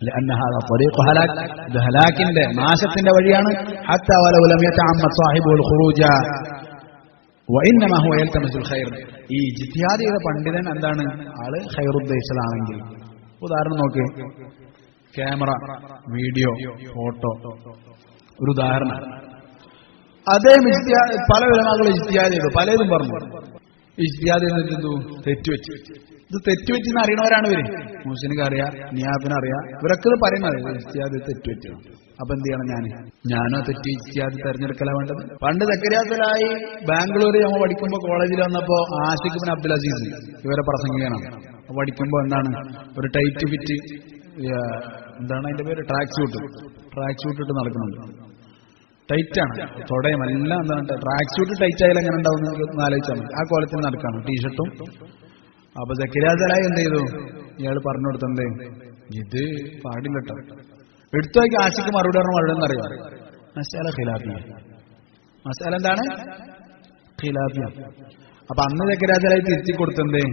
لأن هذا طريق هلاك ده هلاكിന്റെ നാശത്തിന്റെ വഴിയാണ് حتى ولو لم يتعمد صاحبه الخروج وانما هو يلتمس الخير ഈ ഇജ്തിഹാദ് ചെയ്ത പണ്ഡിതൻ എന്താണ് ആള് ഖൈർ ഉദ്ദേശിച്ചതാണെങ്കിൽ ഉദാഹരണം നോക്ക് ക്യാമറ വീഡിയോ ഫോട്ടോ ഒരു ഉദാഹരണം അദ്ദേഹം പല ഉലമാക്കളും ഇജ്തിഹാദ് ചെയ്തു പലതും പറഞ്ഞു ഇജ്തിഹാദ് ചെയ്തു തെറ്റുവെച്ചു ഇത് തെറ്റുവെച്ചെന്ന് അറിയണവരാണ് ഇവര് മുസ്ലിംക്ക് അറിയാം നിയാബിന് അറിയാം ഇവരൊക്കെ ഇത് പറയുന്നത് ഇജ്തിഹാദ് തെറ്റുവെച്ചു അപ്പൊ എന്ത് ചെയ്യണം ഞാനോ തെറ്റി ഇജ്തിഹാദ് തെരഞ്ഞെടുക്കലാ വേണ്ടത് പണ്ട് സക്കരിയാത്തിലായി ബാംഗ്ലൂർ നമ്മൾ പഠിക്കുമ്പോ കോളേജിൽ വന്നപ്പോ ആഷിഖ് ബിൻ അബ്ദുൽ അസീസ് ഇവരെ പ്രസംഗിക്കണം പഠിക്കുമ്പോ എന്താണ് ഒരു ടൈറ്റ് ഫിറ്റ് എന്താണ് അതിന്റെ പേര് ട്രാക്ക് സ്യൂട്ട് ഇട്ട് നടക്കുന്നുണ്ട് ടൈറ്റാണ് തൊടയും എല്ലാം എന്താണ് ട്രാക്ക് സ്യൂട്ട് ടൈറ്റ് ആയാലും എങ്ങനെ ഉണ്ടാവും എന്ന് ആലോചിച്ചാൽ മതി ആ കോലത്തിൽ നടക്കാണ് ടീഷർട്ടും അപ്പൊ സക്കരിയാത്തലായി എന്ത് ചെയ്തു ഇയാൾ പറഞ്ഞു കൊടുത്തേ ഇത് പാടില്ലട്ടോ എടുത്തു നോക്കി ആശിക്ക് മറുപടി എന്നറിയാം മസാല ഖിലാഫിയ മസാല എന്താണ് ഖിലാഫിയ അപ്പൊ അന്ന് സക്കരിയാത്തലായി തിരുത്തി കൊടുത്തേ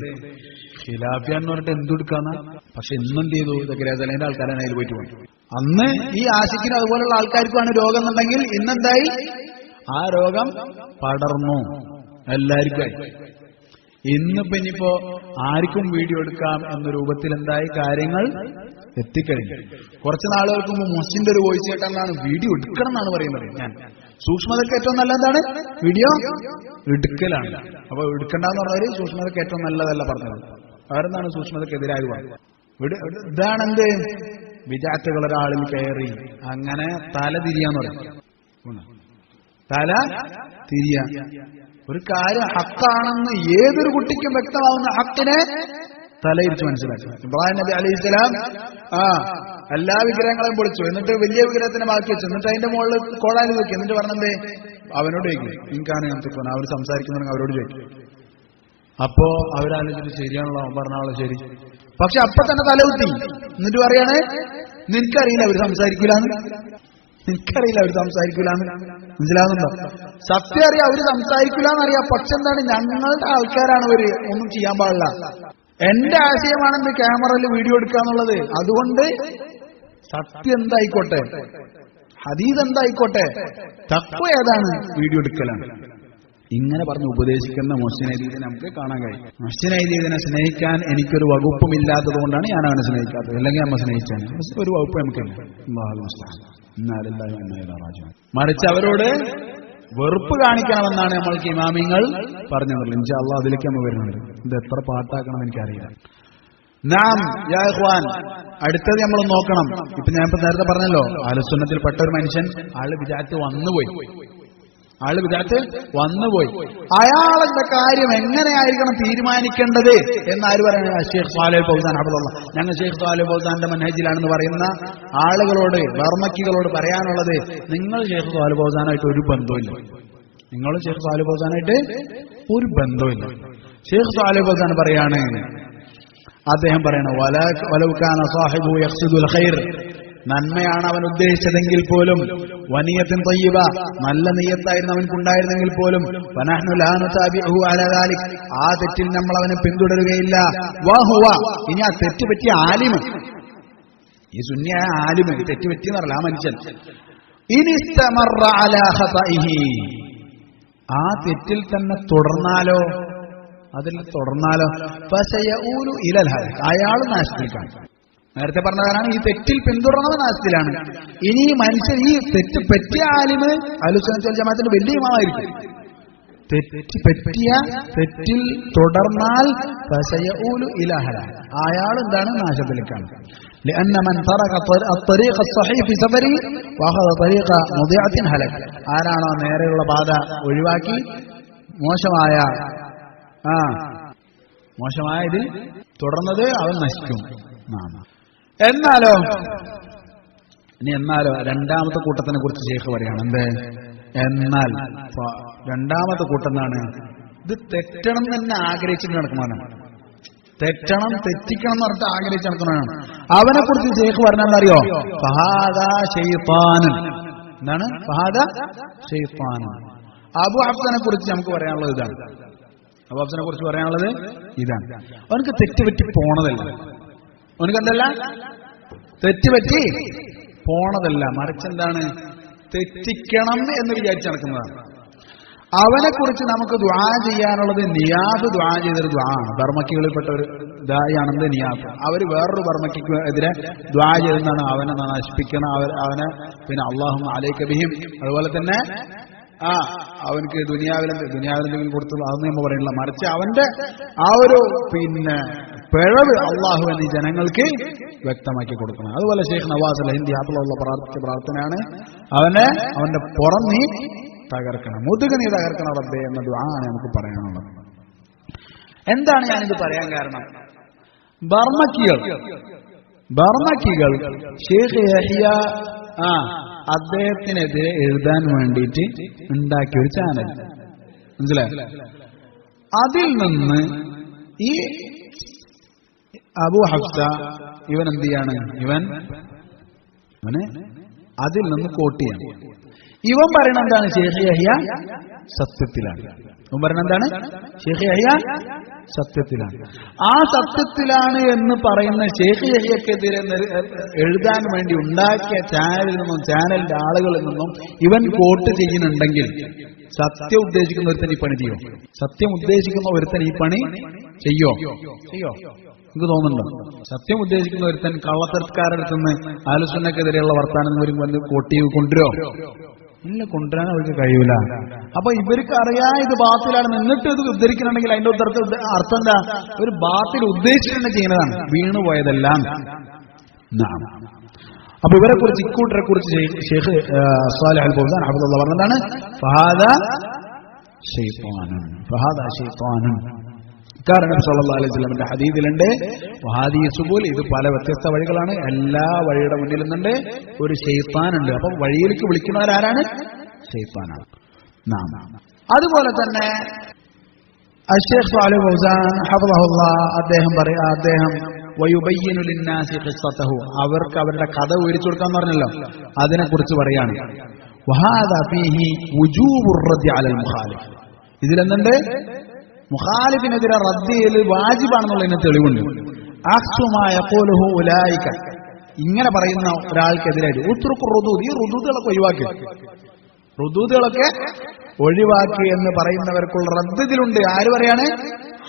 ഖിലാഫിയ എന്ന് പറഞ്ഞിട്ട് എന്തുകൊടുക്കാന്ന പക്ഷെ ഇന്നെന്ത് ചെയ്തു സക്കരിയാത്തലിന്റെ ആൾക്കാരാണ് അതിൽ പോയിട്ട് പോയി അന്ന് ഈ ആശിക്കിന് അതുപോലുള്ള ആൾക്കാർക്കാണ് രോഗം എന്നുണ്ടെങ്കിൽ ഇന്നെന്തായി ആ രോഗം പടർന്നു എല്ലാവർക്കും ഇന്നിപ്പോ ഇനിയിപ്പോ ആർക്കും വീഡിയോ എടുക്കാം എന്ന രൂപത്തിൽ എന്തായി കാര്യങ്ങൾ എത്തിക്കഴിഞ്ഞു കുറച്ച് നാളുകൾക്ക് മുമ്പ് മുസ്ലിന്റെ ഒരു വോയിസ് കേട്ടാലാണ് വീഡിയോ എടുക്കണം എന്നാണ് പറയുന്നത് ഞാൻ സൂക്ഷ്മതയ്ക്ക് ഏറ്റവും നല്ല എന്താണ് വീഡിയോ എടുക്കലാണ് അപ്പൊ എടുക്കണ്ടെന്ന് പറഞ്ഞവര് സൂക്ഷ്മതയ്ക്ക് ഏറ്റവും നല്ലതല്ല പറഞ്ഞത് അവരെന്താണ് സൂക്ഷ്മതയ്ക്കെതിരായി പറഞ്ഞത് ഇതാണെന്ത് വിജാത്തുകൾ ഒരാളിൽ കയറി അങ്ങനെ തല തിരിയാന്ന് പറയും തല തിരിയ ഒരു കാര്യം ഹക്കാണെന്ന് ഏതൊരു കുട്ടിക്കും വ്യക്തമാവുന്ന ഹക്കിനെ തലയിരിച്ച് മനസ്സിലാക്കുക ഇബ്രാഹിം നബി അലൈഹിസ്സലാം എല്ലാ വിഗ്രഹങ്ങളെയും പൊളിച്ചു എന്നിട്ട് വലിയ വിഗ്രഹത്തിനെ ബാക്കി വെച്ചു എന്നിട്ട് അതിന്റെ മുകളിൽ കോടാലി വെക്കി എന്നിട്ട് പറഞ്ഞേ അവനോട് ചോദിക്കും നിങ്ങൾക്കാണ് ഞാൻ തിക്കണം അവർ സംസാരിക്കുന്നുണ്ടെങ്കിൽ അവരോട് ചോദിക്കും അപ്പോ അവരാലോചിച്ചിട്ട് ശരിയാണല്ലോ പറഞ്ഞാളോ ശരി പക്ഷെ അപ്പൊ തന്നെ തലകുത്തി എന്നിട്ട് പറയാണ് നിനക്കറിയില്ല അവർ സംസാരിക്കൂലെന്ന് മനസ്സിലാകുന്നുണ്ടോ സത്യം അറിയാം അവര് സംസാരിക്കൂലെന്നറിയാം പക്ഷെ എന്താണ് ഞങ്ങളുടെ ആൾക്കാരാണ് അവര് ഒന്നും ചെയ്യാൻ പാടില്ല എന്റെ ആശയമാണെന്ന് ക്യാമറയിൽ വീഡിയോ എടുക്കാന്നുള്ളത് അതുകൊണ്ട് സത്യം എന്തായിക്കോട്ടെ ഹദീസ് എന്തായിക്കോട്ടെ തഖ്വ ഏതാണ് വീഡിയോ എടുക്കലാണ് ഇങ്ങനെ പറഞ്ഞ് ഉപദേശിക്കുന്ന മുഹ്സിൻ അലീദിനെ നമുക്ക് കാണാൻ കഴിയും മുഹ്സിൻ അലീദിനെ സ്നേഹിക്കാൻ എനിക്കൊരു വകുപ്പും ഇല്ലാത്തത് കൊണ്ടാണ് ഞാൻ അവനെ സ്നേഹിക്കാത്തത് അല്ലെങ്കിൽ നമ്മ സ്നേഹിച്ചാണ് ഒരു വകുപ്പ് നമുക്കില്ല മറിച്ച് അവരോട് വെറുപ്പ് കാണിക്കണമെന്നാണ് നമ്മൾക്ക് ഇമാമിങ്ങൾ പറഞ്ഞത് ഇൻഷാ അല്ലാഹ് അതിലേക്ക് നമ്മൾ വരുന്നുണ്ട് ഇത് എത്ര പാട്ടാക്കണം എനിക്കറിയില്ല അടുത്തത് നമ്മൾ നോക്കണം ഇപ്പൊ ഞാൻ നേരത്തെ പറഞ്ഞല്ലോ അഹ്ലുസുന്നത്തിൽപ്പെട്ട ഒരു മനുഷ്യൻ ആള് വിചാരത്ത് വന്നുപോയി അയാളുടെ കാര്യം എങ്ങനെയായിരിക്കണം തീരുമാനിക്കേണ്ടത് എന്നാര് പറയുന്നത് ഷെയ്ഖ് സാലിഹ് ഫൗസാൻ ഹഫിദുല്ലാഹ് ഞങ്ങൾ ഷെയ്ഖ് സാലിഹ് ഫൗസാന്റെ മനഹജിലാണെന്ന് പറയുന്ന ആളുകളോട് ബർമക്കികളോട് പറയാനുള്ളത് നിങ്ങൾ ഷെയ്ഖ് സാലിഹ് ഫൗസാനായിട്ട് ഒരു ബന്ധവുമില്ല നിങ്ങൾ ഷെയ്ഖ് സാലിഹ് ഫൗസാനായിട്ട് ഒരു ബന്ധവുമില്ല ഷെയ്ഖ് സാലിഹ് ഫൗസാൻ പറയാണ് അദ്ദേഹം പറയണം വലൗ കാന സാഹിബു യഖ്സിദുൽ ഖൈർ നന്മയാണ് അവൻ ഉദ്ദേശിച്ചതെങ്കിൽ പോലും വനിയത്തിൻ തയ്യിബ നല്ല നിയ്യത്തായിരുന്നു അവൻക്കുണ്ടായിരുന്നെങ്കിൽ പോലും ഫനഹ്നു ലാ നുതാബിഉഹു അലാ ദാലിക് ആ തെറ്റിൽ നമ്മൾ അവനെ പിന്തുടരുകയില്ല വഹുവ ഇനി ആ തെറ്റ് പറ്റിയ ആലിമ് ഈ സുന്നിയായ ആലിമ് തെറ്റ് പറ്റിയെന്ന് പറഞ്ഞ ആ മനുഷ്യൻ ഇനിസ്തമറ അലാ ഖതഇഹി ആ തെറ്റിൽ തന്നെ തുടർന്നാലോ ഫസയഊലു ഇലൽ ഹലാക് അയാൾ നാശത്തിലേക്കാണ് നേരത്തെ പറഞ്ഞതാണ് ഈ തെറ്റിൽ പിന്തുടർന്നത് നാശത്തിലാണ് ഇനി മനുഷ്യൻ ഈ തെറ്റ് പറ്റിയ ആലിമ് അഹ്ലുസുന്നത്ത് വൽ ജമാഅത്തിന്റെ വലിയ ഇമാമായിരിക്കും തെറ്റിൽ തുടർന്നാൽ ഫസയഊലു ഇലാ ഹലാക് അയാൾ എന്താണ് നാശത്തിലേക്കാണ് لأن من ترك الطريق الصحيح في سفره وأخذ طريق مضيعة هلك ആരാണോ നേരെയുള്ള പാത ഒഴിവാക്കി മോശമായ ഇതിൽ തുടർന്നത് അവൻ നശിക്കും എന്നാലോ രണ്ടാമത്തെ കൂട്ടത്തിനെ കുറിച്ച് ശൈഖ് പറയാണ് എന്നാൽ രണ്ടാമത്തെ കൂട്ടം എന്താണ് ഇത് തെറ്റണം തന്നെ ആഗ്രഹിച്ചിട്ട് നടക്കുന്നവനാണ് തെറ്റിക്കണം എന്ന് പറഞ്ഞിട്ട് ആഗ്രഹിച്ച് നടക്കുന്നവനാണ് അവനെ കുറിച്ച് ശൈഖ് പറഞ്ഞറിയോ ഫഹാദാ ശൈത്താനൻ എന്താണ് ഫഹാദാ ശൈത്താനൻ അബു ഹഫ്സനെ കുറിച്ച് നമുക്ക് പറയാനുള്ളത് ഇതാണ് അബു ഹഫ്സനെ കുറിച്ച് പറയാനുള്ളത് ഇതാണ് അവനക്ക് തെറ്റുപറ്റി പോണതല്ല അവനക്ക് എന്തല്ല തെറ്റുപറ്റി പോണതല്ല, മറിച്ച് എന്താണ്, തെറ്റിക്കണം എന്ന് വിചാരിച്ച് നടക്കുന്നതാണ്. അവനെക്കുറിച്ച് നമുക്ക് ദുആ ചെയ്യാനുള്ളത് നിയാബ് ദുആ ചെയ്തൊരു ദുആ ആണ്. ബർമക്കികളിൽപ്പെട്ട ഒരു ദായിയാണെന്ന് നിയാബ്. അവർ വേറൊരു ബർമക്കിക്ക് എതിരെ ദുആ ചെയ്തെന്നാണ് അവനെ നശിപ്പിക്കണം, അവനെ പിന്നെ അല്ലാഹുമ്മ അലൈക ബിഹിം. അതുപോലെ തന്നെ അവനക്ക് ദുനിയാവിലെന്തെങ്കിലും കൊടുത്തു അതൊന്നും നമ്മൾ പറയണില്ല, മറിച്ച് അവന്റെ ആ ഒരു പിന്നെ പിഴവ് അള്ളാഹു എന്നീ ജനങ്ങൾക്ക് വ്യക്തമാക്കി കൊടുക്കണം. അതുപോലെ ഷെയ്ഖ് നവാസ് അൽ ഹിന്ദി ഹാഫിളഹുള്ള പ്രാർത്ഥിച്ച പ്രാർത്ഥനയാണ്, അവന്റെ പുറം നീ തകർക്കണം, മുതുക നീ തകർക്കണം റബ്ബേ എന്ന ദുആണ് നമുക്ക് പറയാനുള്ളത്. എന്താണ് ഞാനിത് പറയാൻ കാരണം? ബർമക്കികൾ ഷെയ്ഖ് യഹ്യ അദ്ദേഹത്തിനെതിരെ എഴുതാൻ വേണ്ടിയിട്ട് ഉണ്ടാക്കിയ ഒരു ചാനൽ, മനസ്സിലായി? അതിൽ നിന്ന് ഈ അബൂ ഹഫ്സ ഇവൻ എന്ത് ചെയ്യാണ്, ഇവന് അതിൽ നിന്ന് കോട്ട് ചെയ്യാണ്. ഇവൻ പറയുന്നത് എന്താണ്, ഷെയ്ഖ് യഹ്യ സത്യത്തിലാണ്. ഇവൻ പറയുന്നത് എന്താണ്, ഷെയ്ഖ് യഹ്യ സത്യത്തിലാണ്. ആ സത്യത്തിലാണ് എന്ന് പറയുന്ന ഷെയ്ഖ് യഹ്യക്കെതിരെ എഴുതാൻ വേണ്ടി ഉണ്ടാക്കിയ ചാനലിൽ നിന്നും ചാനലിന്റെ ആളുകളിൽ നിന്നും ഇവൻ കോട്ട് ചെയ്യുന്നുണ്ടെങ്കിൽ സത്യം ഉദ്ദേശിക്കുന്ന ഒരുത്തൻ ഈ പണി ചെയ്യോ? സത്യം ഉദ്ദേശിക്കുന്ന ഒരുത്തൻ ഈ പണി ചെയ്യോ? എനിക്ക് തോന്നുന്നുണ്ടോ? സത്യം ഉദ്ദേശിക്കുന്ന ഒരുത്തൻ കള്ളത്തരക്കാരുടെ അടുത്തുനിന്ന് അഹ്ലുസുന്നക്കെതിരെയുള്ള വർത്താനം വന്ന് കോട്ട് ചെയ്ത് കൊണ്ടുവരോ? ഇല്ല, കൊണ്ടുവരാൻ അവർക്ക് കഴിയൂല. അപ്പൊ ഇവർക്ക് അറിയാം ഇത് ബാത്തിലാണ്, എന്നിട്ട് ഇത് ഉദ്ധരിക്കണമെങ്കിൽ അതിന്റെ അർത്ഥം എന്താ? ഒരു ബാത്തിൽ ഉദ്ദേശിച്ചിട്ട് ചെയ്യുന്നതാണ്, വീണുപോയതെല്ലാം. അപ്പൊ ഇവരെ കുറിച്ച് ഇക്കൂട്ടരെ കുറിച്ച് ഷെയ്ഖ് സ്വാലിഹ് അൽ ഫൗസാൻ ഹഫിദുല്ലാഹ് പറഞ്ഞതാണ്, ഫഹാദാ ശൈത്വാനുൻ. കാരണം സല്ലല്ലാഹു അലൈഹി വസല്ലമയുടെ ഹദീസിലുണ്ട്, വഹാദി സുബുൽ, ഇത് പല വ്യത്യസ്ത വഴികളാണ്, എല്ലാ വഴിയുടെ മുന്നിൽ നിന്നുണ്ട് ഒരു ശൈത്താനുണ്ട്. അപ്പൊ വഴിയിലേക്ക് വിളിക്കുന്നവരാരാണ്? ശൈത്താനാണ്. അതുപോലെ തന്നെ അശ്ശൈഖ് സ്വാലിഹ് ഫൗസാൻ ഹഫിദഹുല്ലാഹ് അദ്ദേഹം വയുബയ്യിനു ലിന്നാസി ഖിസ്സതഹു, അവർക്ക് അവരുടെ കഥ വിവരിച്ചു കൊടുക്കാന്ന് പറഞ്ഞല്ലോ, അതിനെക്കുറിച്ച് പറയാണ്. വഹാദാ ഫീഹി വുജൂബുർ റദ്ദി അലൽ മുഖാലിഫ്, ഇതിലെന്തുണ്ട്? മുഖാലിഫിനെതിരെ റദ്ദ് ചെയ്യൽ വാജിബാണെന്നുള്ളതിന് തെളിവുണ്ട്. അഖ്സുമായ ഖൗലുഹു ഉലൈക, ഇങ്ങനെ പറയുന്ന ഒരാൾക്കെതിരായിട്ട് ഉത്റുഖു റുദൂദ്, ഈ റുദൂദുകളൊക്കെ ഒഴിവാക്കി എന്ന് പറയുന്നവർക്കുള്ള റദ്ദിലുണ്ട്. ആര് പറയാണ്?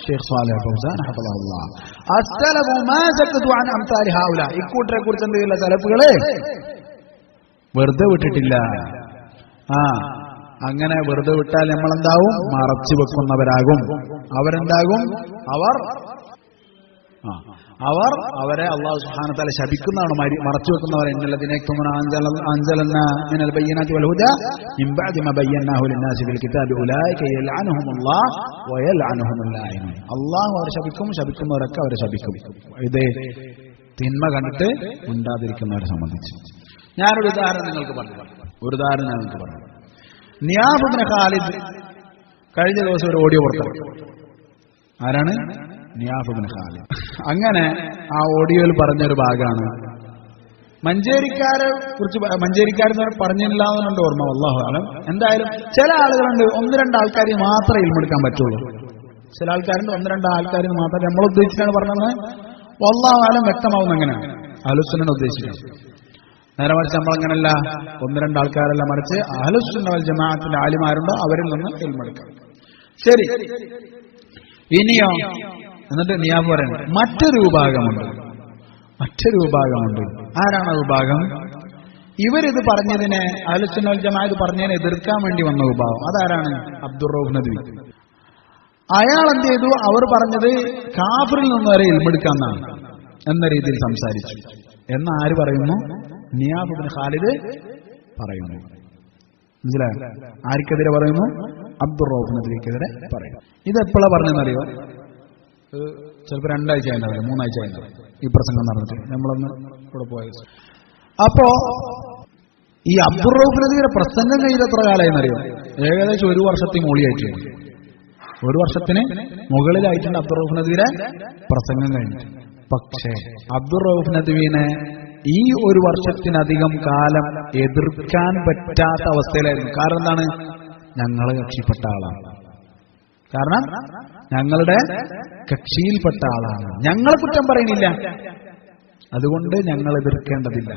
ഷെയ്ഖ് സ്വാലിഹ് ഫൗസാൻ ഹഫിദഹുല്ലാഹ്. അസ്സലഫു മാ സഖതു അൻ അംസാലി ഹൗല, ഇക്കൂട്ടരെ കുറിച്ച് എന്തെങ്കിലും സലഫുകളെ വെറുതെ വിട്ടിട്ടില്ല. അങ്ങനെ വെറുതെ വിട്ടാൽ നമ്മളെന്താവും? മറച്ചു വെക്കുന്നവരാകും. അവരെന്താകും? അവരെ അല്ലാഹു സുബ്ഹാനഹു വ തആല ശപിക്കുന്നതാണ്, മറച്ചു വെക്കുന്നവർ. ഇന്നല്ലദീന യക്തുമൂന അൻസലനാ മിനൽ ബയ്യിനാതി വൽ ഹുദാ മിൻ ബഅദി മാ ബയ്യനാഹു ലിന്നാസി ഫിൽ കിതാബി ഉലൈക യൽഅനുഹുമുല്ലാഹ് വയൽഅനുഹുമുൽ ലായിനൂൻ. അല്ലാഹു അവരെ ശപിക്കും, ശപിക്കുന്നവരൊക്കെ അവരെ ശപിക്കും. ഇത് തിന്മ കണ്ടിട്ട് ഉണ്ടാതിരിക്കുന്നവരെ സംബന്ധിച്ച് ഞാനൊരു ഉദാഹരണം നിങ്ങൾക്ക് പറഞ്ഞു. നിയാബ് ഇബ്നു ഖാലിദ് കഴിഞ്ഞ ദിവസം ഒരു ഓഡിയോ പുറത്തിറക്കി. ആരാണ്? നിയാബ് ഇബ്നു ഖാലിദ്. അങ്ങനെ ആ ഓഡിയോയിൽ പറഞ്ഞൊരു ഭാഗമാണ് മഞ്ചേരിക്കാരെ കുറിച്ച്. മഞ്ചേരിക്കാരെന്ന് പറഞ്ഞില്ല എന്നുണ്ട് ഓർമ്മ, അല്ലാഹു അലം. എന്തായാലും ചില ആളുകളുണ്ട്, 1-2 ആൾക്കാർ മാത്രമേ ഇൽമെടുക്കാൻ പറ്റുള്ളൂ. ചില ആൾക്കാരുണ്ട് 1-2 ആൾക്കാരിന് മാത്രമേ നമ്മൾ ഉദ്ദേശിച്ചാണ് പറഞ്ഞത്. അല്ലാഹു അലം വ്യക്തമാവുന്ന എങ്ങനെയാണ്? അഹ്ലുസുന്നനെ ഉദ്ദേശിക്കണം. നേരെ മറിച്ച് നമ്മളങ്ങനല്ല, 1-2 ആൾക്കാരല്ല, മറിച്ച് അഹ്ലുസുന്ന വൽ ജമാഅത്തിന്റെ ആലിമാരുണ്ടോ അവരിൽ നിന്ന് ഇൽമെടുക്കാം. ശരി, ഇനിയോ? എന്നിട്ട് നിയാബ് പറയുന്നത് മറ്റൊരു വിഭാഗമുണ്ട്. ആരാണ് ആ വിഭാഗം? ഇവരിത് പറഞ്ഞതിനെ, അഹ്ലുസുന്ന വൽ ജമാഅത്ത് പറഞ്ഞതിനെ എതിർക്കാൻ വേണ്ടി വന്ന വിഭാഗം. അതാരാണ്? അബ്ദുർ-റഊഫ് നദ്വി. അയാൾ എന്ത് ചെയ്തു? അവർ പറഞ്ഞത് കാഫിറിൽ നിന്ന് വരെ ഇൽമെടുക്കാമെന്നാണ് എന്ന രീതിയിൽ സംസാരിച്ചു എന്ന് ആര് പറയുന്നു? നിയാബ് ഇബ്നു ഖാലിദ് പറയുന്നു. മനസ്സിലായോ? ആർക്കെതിരെ പറയുന്നു? അബ്ദുർ-റഊഫ് നദ്വിക്കെതിരെ പറയുന്നു. ഇതെപ്പോഴാണ് പറഞ്ഞെന്നറിയോ? ചിലപ്പോൾ 2 ആഴ്ച ആയിട്ടുണ്ടാവില്ല, 3 ആഴ്ച ആയിട്ടുണ്ടാവില്ല ഈ പ്രസംഗം നടന്നിട്ട്. നമ്മളൊന്ന് ഇവിടെ പോയത്. അപ്പോ ഈ അബ്ദുർ-റഊഫ് നദ്വിയുടെ പ്രസംഗം കഴിഞ്ഞ എത്ര കാലമായെന്നറിയോ? ഏകദേശം 1 വർഷത്തിന് മുകളിലായിട്ടുണ്ട്. 1 വർഷത്തിന് മുകളിലായിട്ടുണ്ട് അബ്ദുർ-റഊഫ് നദ്വിയുടെ പ്രസംഗം കഴിഞ്ഞിട്ട്. പക്ഷേ അബ്ദുർ-റഊഫ് നദ്വിനെ ഈ 1 വർഷത്തിനധികം കാലം എതിർക്കാൻ പറ്റാത്ത അവസ്ഥയിലായിരുന്നു. കാരണം എന്താണ്? ഞങ്ങളെ കക്ഷിപ്പെട്ട ആളാണ്. ഞങ്ങളുടെ കക്ഷിയിൽപ്പെട്ട ആളാണ്. ഞങ്ങളെ കുറ്റം പറയുന്നില്ല. അതുകൊണ്ട് ഞങ്ങൾ എതിർക്കേണ്ടതില്ല.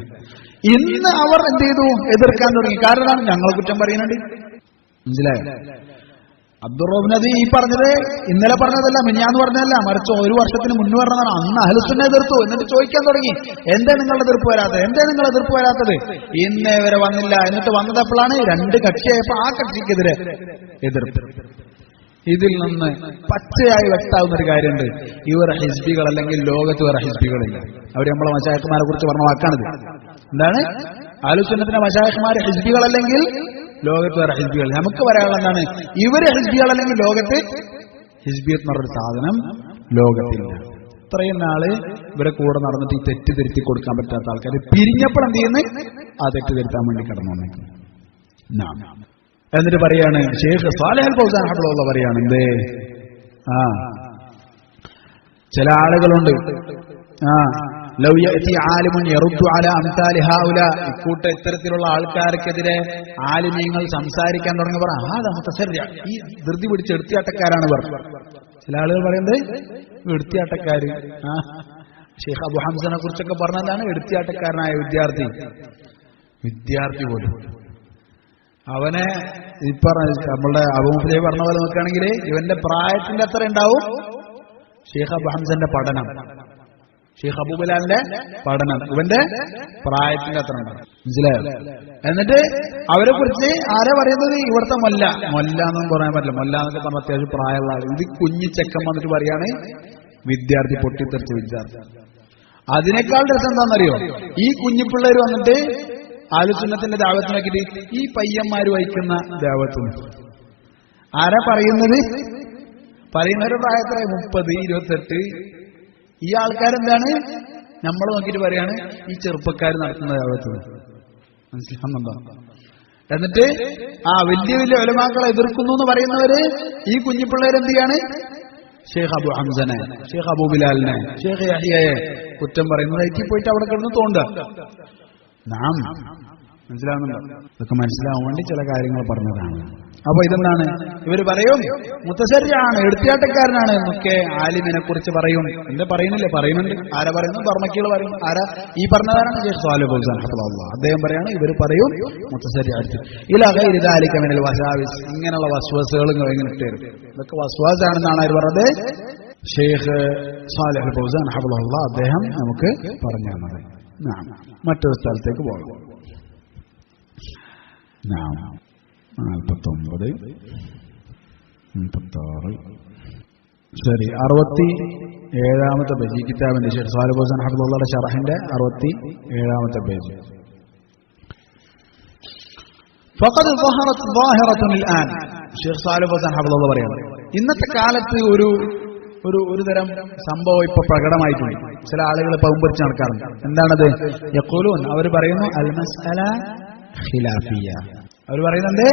ഇന്ന് അവർ എന്ത് ചെയ്തു? എതിർക്കാൻ തുടങ്ങി. കാരണം ഞങ്ങൾ കുറ്റം പറയുന്നുണ്ട്. മനസ്സിലായോ? അബ്ദുറഹ്മാൻ ഈ പറഞ്ഞത് ഇന്നലെ പറഞ്ഞതല്ല, മിനിഞ്ഞാന്ന് പറഞ്ഞതല്ല, മറിച്ച് ഒരു വർഷത്തിന് മുന്നേ പറഞ്ഞതാണ്. അന്ന് അഹ്ലുസുന്ന എതിർത്തു. എന്നിട്ട് ചോദിക്കാൻ തുടങ്ങി, എന്തേ നിങ്ങളുടെ എതിർപ്പ് വരാത്തത്, എന്തേ നിങ്ങൾ എതിർപ്പ് വരാത്തത്? ഇന്നേ വരെ വന്നില്ല. എന്നിട്ട് വന്നതപ്പോഴാണ് രണ്ട് കക്ഷിയായപ്പോ ആ കക്ഷിക്കെതിരെ എതിർപ്പ്. ഇതിൽ നിന്ന് പച്ചയായി വ്യക്തമാകുന്ന ഒരു കാര്യമുണ്ട്. ഇവർ ഹിസ്ബികൾ അല്ലെങ്കിൽ ലോകത്ത് വേറെ ഹിസ്ബികളില്ല. അവർ നമ്മളെ മശായിഖ്മാരെ കുറിച്ച് പറഞ്ഞ വാക്കാണിത്. എന്താണ്? അഹ്ലുസുന്നത്തിന്റെ മശായിഖ്മാർ ഹിസ്ബികളല്ലെങ്കിൽ ലോകത്ത് വേറെ ഹിസ്ബികൾ. നമുക്ക് പറയാനുള്ള എന്താണ്? ഇവര് ഹിസ്ബികൾ അല്ലെങ്കിൽ ലോകത്ത് ഹിസ്ബിയത്ത് എന്ന് പറഞ്ഞൊരു സാധനം ലോകത്തില്ല. ഇത്രയും നാള് ഇവരെ കൂടെ നടന്നിട്ട് ഈ തെറ്റ് തിരുത്തി കൊടുക്കാൻ പറ്റാത്ത ആൾക്കാർ പിരിഞ്ഞപ്പോൾ എന്ത് ചെയ്യുന്നു? ആ തെറ്റ് തിരുത്താൻ വേണ്ടി കടന്നു വന്നേക്കും. എന്നിട്ട് പറയാണ് ശൈഖ് സാലിഹ് അൽ ഫൗസാൻ ഹഫിളഹുല്ലാഹ് പറയാണ്, എന്തേ ചില ആളുകളുണ്ട്, ലൗ യഅതി ആലിമുൻ യറുദ്ദു അലാ അംസാലി ഹൗലാ, ഇക്കൂട്ട ഇത്തരത്തിലുള്ള ആൾക്കാർക്കെതിരെ ആലിമീങ്ങൾ സംസാരിക്കാൻ തുടങ്ങിയവർ ഹാദാ മുതസർരിഅ, ഈ ധൃതി പിടിച്ച് എടുത്തിയാട്ടക്കാരാണ് ഇവർ. ചില ആളുകൾ പറയുന്നത് എടുത്തിയാട്ടക്കാര്. ഷെയ്ഖ് അബു ഹംസനെ കുറിച്ചൊക്കെ പറഞ്ഞതാണ് എടുത്തിയാട്ടക്കാരനായ വിദ്യാർത്ഥി പോലും. അവനെ ഈ പറഞ്ഞ നമ്മളുടെ അബൂമുഫ്ലി പറഞ്ഞ പോലെ നോക്കുകയാണെങ്കിൽ ഇവന്റെ പ്രായത്തിന്റെ അത്ര ഉണ്ടാവും ഷെയ്ഖ് അബു ഹംസന്റെ പഠനം, ഷെയ്ഖ് അബൂ ബിലാലിന്റെ പഠനം ഇവന്റെ പ്രായത്തിന്റെ അത്ര ഉണ്ടാവും. മനസ്സിലായോ? എന്നിട്ട് അവരെ കുറിച്ച് ആരാ പറയുന്നത്? ഇവിടുത്തെ മൊല്ല എന്നൊന്നും പറയാൻ പറ്റില്ല. മൊല്ല എന്നൊക്കെ പറഞ്ഞ അത്യാവശ്യം പ്രായമുള്ള ആൾ. ഇത് കുഞ്ഞു ചെക്കൻ വന്നിട്ട് പറയാണ് വിദ്യാർത്ഥി, പൊട്ടിത്തെറിച്ച വിദ്യാർത്ഥി. അതിനേക്കാൾ രസം എന്താണെന്നറിയോ? ഈ കുഞ്ഞിപ്പിള്ളേർ വന്നിട്ട് അഹ്ലുസുന്നത്തിന്റെ ദഅവത്ത് നോക്കിയിട്ട് ഈ പയ്യന്മാര് വഹിക്കുന്ന ദഅവത്തിന് ആരാ പറയുന്നത്? പറയുന്നവരുടെ പ്രായത്ര 30, 28. ഈ ആൾക്കാരെന്താണ് നമ്മൾ നോക്കിയിട്ട് പറയാണ് ഈ ചെറുപ്പക്കാർ നടത്തുന്ന ദഅവത്തിന്. മനസ്സിലാവുന്നുണ്ടോ? എന്നിട്ട് വലിയ വലിയ ഉലമാക്കളെ എതിർക്കുന്നു എന്ന് പറയുന്നവര് ഈ കുഞ്ഞിപ്പിള്ളേരെന്ത് ചെയ്യാണ്? ഷെയ്ഖ് അബു ഹംസനെ, ഷെയ്ഖ് അബൂ ബിലാലിനെ, ഷെയ്ഖ് യഹ്യയെ കുറ്റം പറയുന്നതായിട്ട് പോയിട്ട് അവിടെ കിടന്ന് തോണ്ടുക. മനസ്സിലാവുന്നുണ്ടോ? ഇതൊക്കെ മനസ്സിലാവാൻ വേണ്ടി ചില കാര്യങ്ങൾ പറഞ്ഞതാണ്. അപ്പൊ ഇതെന്താണ്? ഇവര് പറയും മുത്തസരിയാണ്, എടുത്തിയാട്ടക്കാരനാണ് എന്നൊക്കെ ആലിമിനെ കുറിച്ച് പറയും. എന്താ പറയുന്നില്ലേ? പറയുന്നുണ്ട്. ആരാ പറയുന്നു? ബർമക്കികൾ പറയും. ആരാ? ഈ പറഞ്ഞതാരാണ് ഷെയ്ഖ് സാലിഹ് ഫൗസാൻ ഹഫിളഹുല്ലാഹ്. അദ്ദേഹം പറയാണ് ഇവര് പറയും മുത്തസരിയായിട്ട് ഇലാ ഗൈരി ദാലിക മിനൽ വസാവിസ്, ഇങ്ങനെയുള്ള വസ്വസകളും ഇങ്ങനെ ഇട്ടുതരും. ഇതൊക്കെ വസ്വാസാണെന്നാണ് അവർ പറഞ്ഞത്. ഷെയ്ഖ് സാലിഹ് ഫൗസാൻ ഹഫിളഹുല്ലാഹ് അദ്ദേഹം നമുക്ക് പറഞ്ഞു തന്നത്. മറ്റൊരു സ്ഥലത്തേക്ക് പോകാം. 49, 36, ശരി, 67-ാമത്തെ പേജ്. ഈ കിതാബിന്റെ ഷെയ്ഖ് സാലിഹ് ഫൗസാൻ ഹഫിളഹുല്ലാഹുവിന്റെ ശറഹിന്റെ 67-ാമത്തെ പേജ്. ഫഖദ് ളഹറത് ളാഹിറത്തുൻ അൽആൻ, ഷെയ്ഖ് സാലിഹ് ഫൗസാൻ ഹഫിളഹുല്ലാഹ് പറയാണ് ഇന്നത്തെ കാലത്ത് ഒരു തരം സംഭവം ഇപ്പൊ പ്രകടമായിട്ടുണ്ട്. ചില ആളുകൾ പൗമ്പരിച്ച് നടക്കാറുണ്ട്. എന്താണത്? യഖൂലൂൻ, അവർ പറയുന്നു അൽ മസ്അല ഖിലാഫിയ. അവർ പറയുന്നുണ്ട്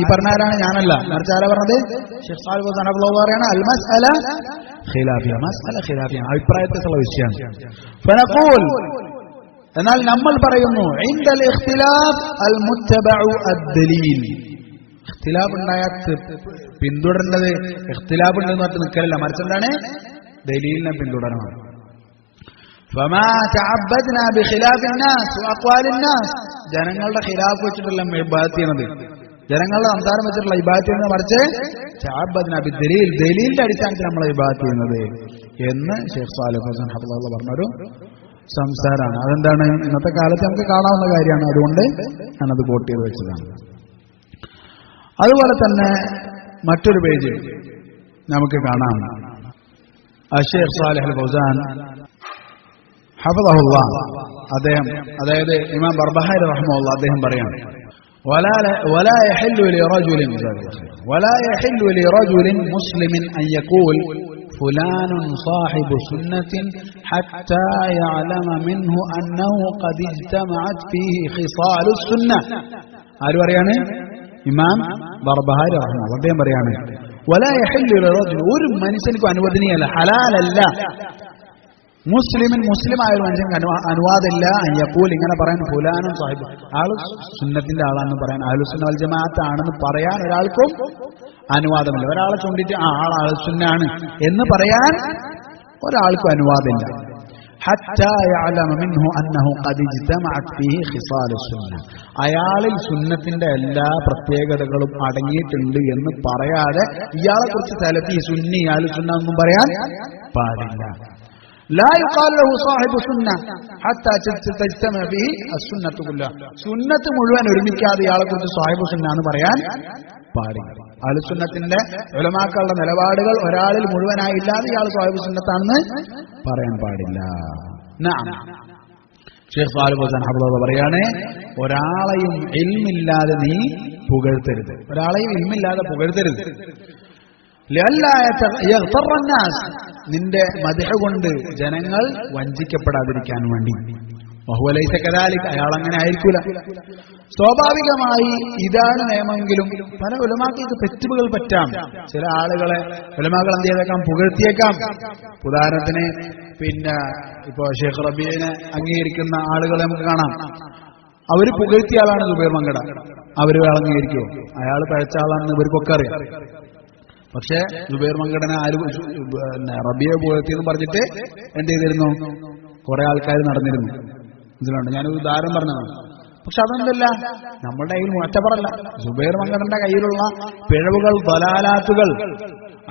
ഈ പറഞ്ഞ ആരാണ്? ഞാനല്ല, മറിച്ച് ആരാ പറഞ്ഞത്? ഷെയ്ഖ് സാലിഹ് ഫൗസാൻ ഹഫിളഹുല്ലാഹ് പറയാണ് അൽ മസ്അല ഖിലാഫിയ. മസ്അല ഖിലാഫിയ അഭിപ്രായത്തിലുള്ള വിഷയമാണ്. ഫനഖൂൽ, എന്നാൽ നമ്മൾ പറയുന്നു ഇൻദൽ ഇഖ്തിലാഫ് അൽ മുത്തബഉ അദ്ദലീൽ. ഇഖ്തിലാഫ് ഉണ്ടായ പിന്തുടരേണ്ടത്, ഇഖ്തിലാഫ് ഉണ്ടെന്ന് പറഞ്ഞിട്ട് നിൽക്കലല്ല, മറിച്ച് എന്താണ്? ദലീലിനെ പിന്തുടരണം. ഫമാ തഅബ്ബദ്നാ ബിഖിലാഫി الناس വഅഖ്വാലി الناس, ജനങ്ങളുടെ ഖിലാഫ് വെച്ചിട്ടുള്ള ഇബാദത്ത് ചെയ്യുന്നത്, ജനങ്ങളുടെ സംസാരം വെച്ചിട്ടുള്ള ഇബാദത്ത് ചെയ്യുന്നത്, മറിച്ച് തഅബ്ബദ്നാ ബിദ്ദലീൽ, ദലീലിന്റെ അടിസ്ഥാനത്തിൽ നമ്മൾ ഇബാദത്ത് ചെയ്യുന്നത് എന്ന് ഷെയ്ഖ് സാലിഹ് ഫൗസാൻ ഹഫിളഹുല്ലാഹ് പറഞ്ഞൊരു സംസാരമാണ്. അതെന്താണ്? ഇന്നത്തെ കാലത്ത് നമുക്ക് കാണാവുന്ന കാര്യമാണ്. അതുകൊണ്ട് ഞാനത് കോട്ട് ചെയ്ത് വെച്ചതാണ്. അതുപോലെ തന്നെ മറ്റൊരു പേജ് നമുക്ക് കാണാം. ഷെയ്ഖ് സാലിഹ് അൽ ഫൗസാൻ ഹഫിളഹുല്ലാഹ് അദ്ദേഹം, അതായത് ഇമാം ബർബഹാരി റഹിമഹുല്ലാഹ് അദ്ദേഹം പറയാണ് ولا يحل لرجل مسلم أن يقول فلان صاحب سنة حتى يعلم منه أنه قد اجتمعت فيه خصال السنة. ആര് പറയാണ്? ഇമാം ബർബഹാരി റഹിമഹുല്ലാഹ് അദ്ദേഹം പറയാണ് ولا يحل لرجل, ഒരു മനുഷ്യനിക്ക് അനുവദനീയമല്ല, ഹലാലല്ല, മുസ്ലിമായ ഒരു മനുഷ്യൻ അനുവാദമില്ല അയ്യപ്പൂൽ ഇങ്ങനെ പറയാൻ ഫുലാനും സാഹിബ് ആള് സുന്നത്തിന്റെ ആളാണെന്ന് പറയാൻ, അഹ്ലുസുന്ന വൽ ജമാഅത്ത് ആണെന്ന് പറയാൻ ഒരാൾക്കും അനുവാദമില്ല. ഒരാളെ ചൂണ്ടിട്ട് ആൾ അഹ്ലുസുന്നയാണ് എന്ന് പറയാൻ ഒരാൾക്കും അനുവാദമില്ല. ഹത്താ യഅലമ മിൻഹു അന്നഹു ഖദ് ഇജ്തമഅത് ഫീഹി ഖിസാലുസ് സുന്ന. അയാളിൽ സുന്നത്തിന്റെ എല്ലാ പ്രത്യേകതകളും അടങ്ങിയിട്ടുണ്ട് എന്ന് പറയാതെ ഇയാളെ കുറിച്ച് സലഫി, സുന്നി, അഹ്ലു സുന്ന ഒന്നും പറയാൻ പാടില്ല. ലാ യുഖാലു ലഹു സാഹിബു സുന്ന ഹത്താ തജ്തമഅ ഫീഹി അസ്സുന്നത്തു കുല്ലഹ. സുന്നത്ത് മുഴുവൻ ഒരുമിക്കാതെ ഇയാളെ കുറിച്ച് സാഹിബു സുന്ന എന്ന് പറയാൻ പാടില്ല. അഹ്ലു സുന്നത്തിന്റെ ഉലമാക്കളുടെ നിലപാടുകൾ ഒരാളിൽ മുഴുവനായി ഇല്ലാതെ ഇയാൾ സാഹിബു സുന്നത്താണെന്ന് പറയാൻ പാടില്ല. നഅം. ഷെയ്ഖ് സാലിഹ് ഫൗസാൻ ഹഫിളഹുല്ലാഹ് പറയാണ്, ഒരാളെയും ഇൽമില്ലാതെ നീ പുകഴ്ത്തരുത്. ഒരാളെയും ഇൽമില്ലാതെ പുകഴ്ത്തരുത്. നിന്റെ മദ്ഹ് കൊണ്ട് ജനങ്ങൾ വഞ്ചിക്കപ്പെടാതിരിക്കാൻ വേണ്ടി. വഹുവ ലൈസ കദാലിക, അയാൾ അങ്ങനെ ആയിരിക്കൂല. സ്വാഭാവികമായി ഇതാണ് നിയമമെങ്കിലും പല ഉലമാക്കൾക്ക് തെറ്റുകൾ പറ്റാം. ചില ആളുകളെ ഉലമാക്കൾ എന്ത് ചെയ്തേക്കാം, പുകഴ്ത്തിയേക്കാം. ഉദാഹരണത്തിന് ഇപ്പോ ഷെയ്ഖ് റബീഇനെ അംഗീകരിക്കുന്ന ആളുകളെ നമുക്ക് കാണാം. അവര് പുകഴ്ത്തിയ ആളാണ് സുബൈർ മങ്കട. അവര് അംഗീകരിക്കുമോ? അയാൾ പഴച്ച ആളാണെന്ന് ഇവർക്കൊക്കെ അറിയാം. പക്ഷെ സുബൈർ മങ്കടനെ റബിയെ പുകഴ്ത്തിയെന്ന് പറഞ്ഞിട്ട് എന്ത് ചെയ്തിരുന്നു? കുറെ ആൾക്കാർ നടന്നിരുന്നു. ഇതിലുണ്ട്, ഞാനൊരു ഉദാഹരണം പറഞ്ഞതാണ്. പക്ഷെ അതെന്തല്ല, നമ്മളുടെ കയ്യിൽ മുഴറ്റപ്പറല്ല. സുബൈർ മങ്കടന്റെ കയ്യിലുള്ള പിഴവുകൾ, ദലാലാത്തുകൾ,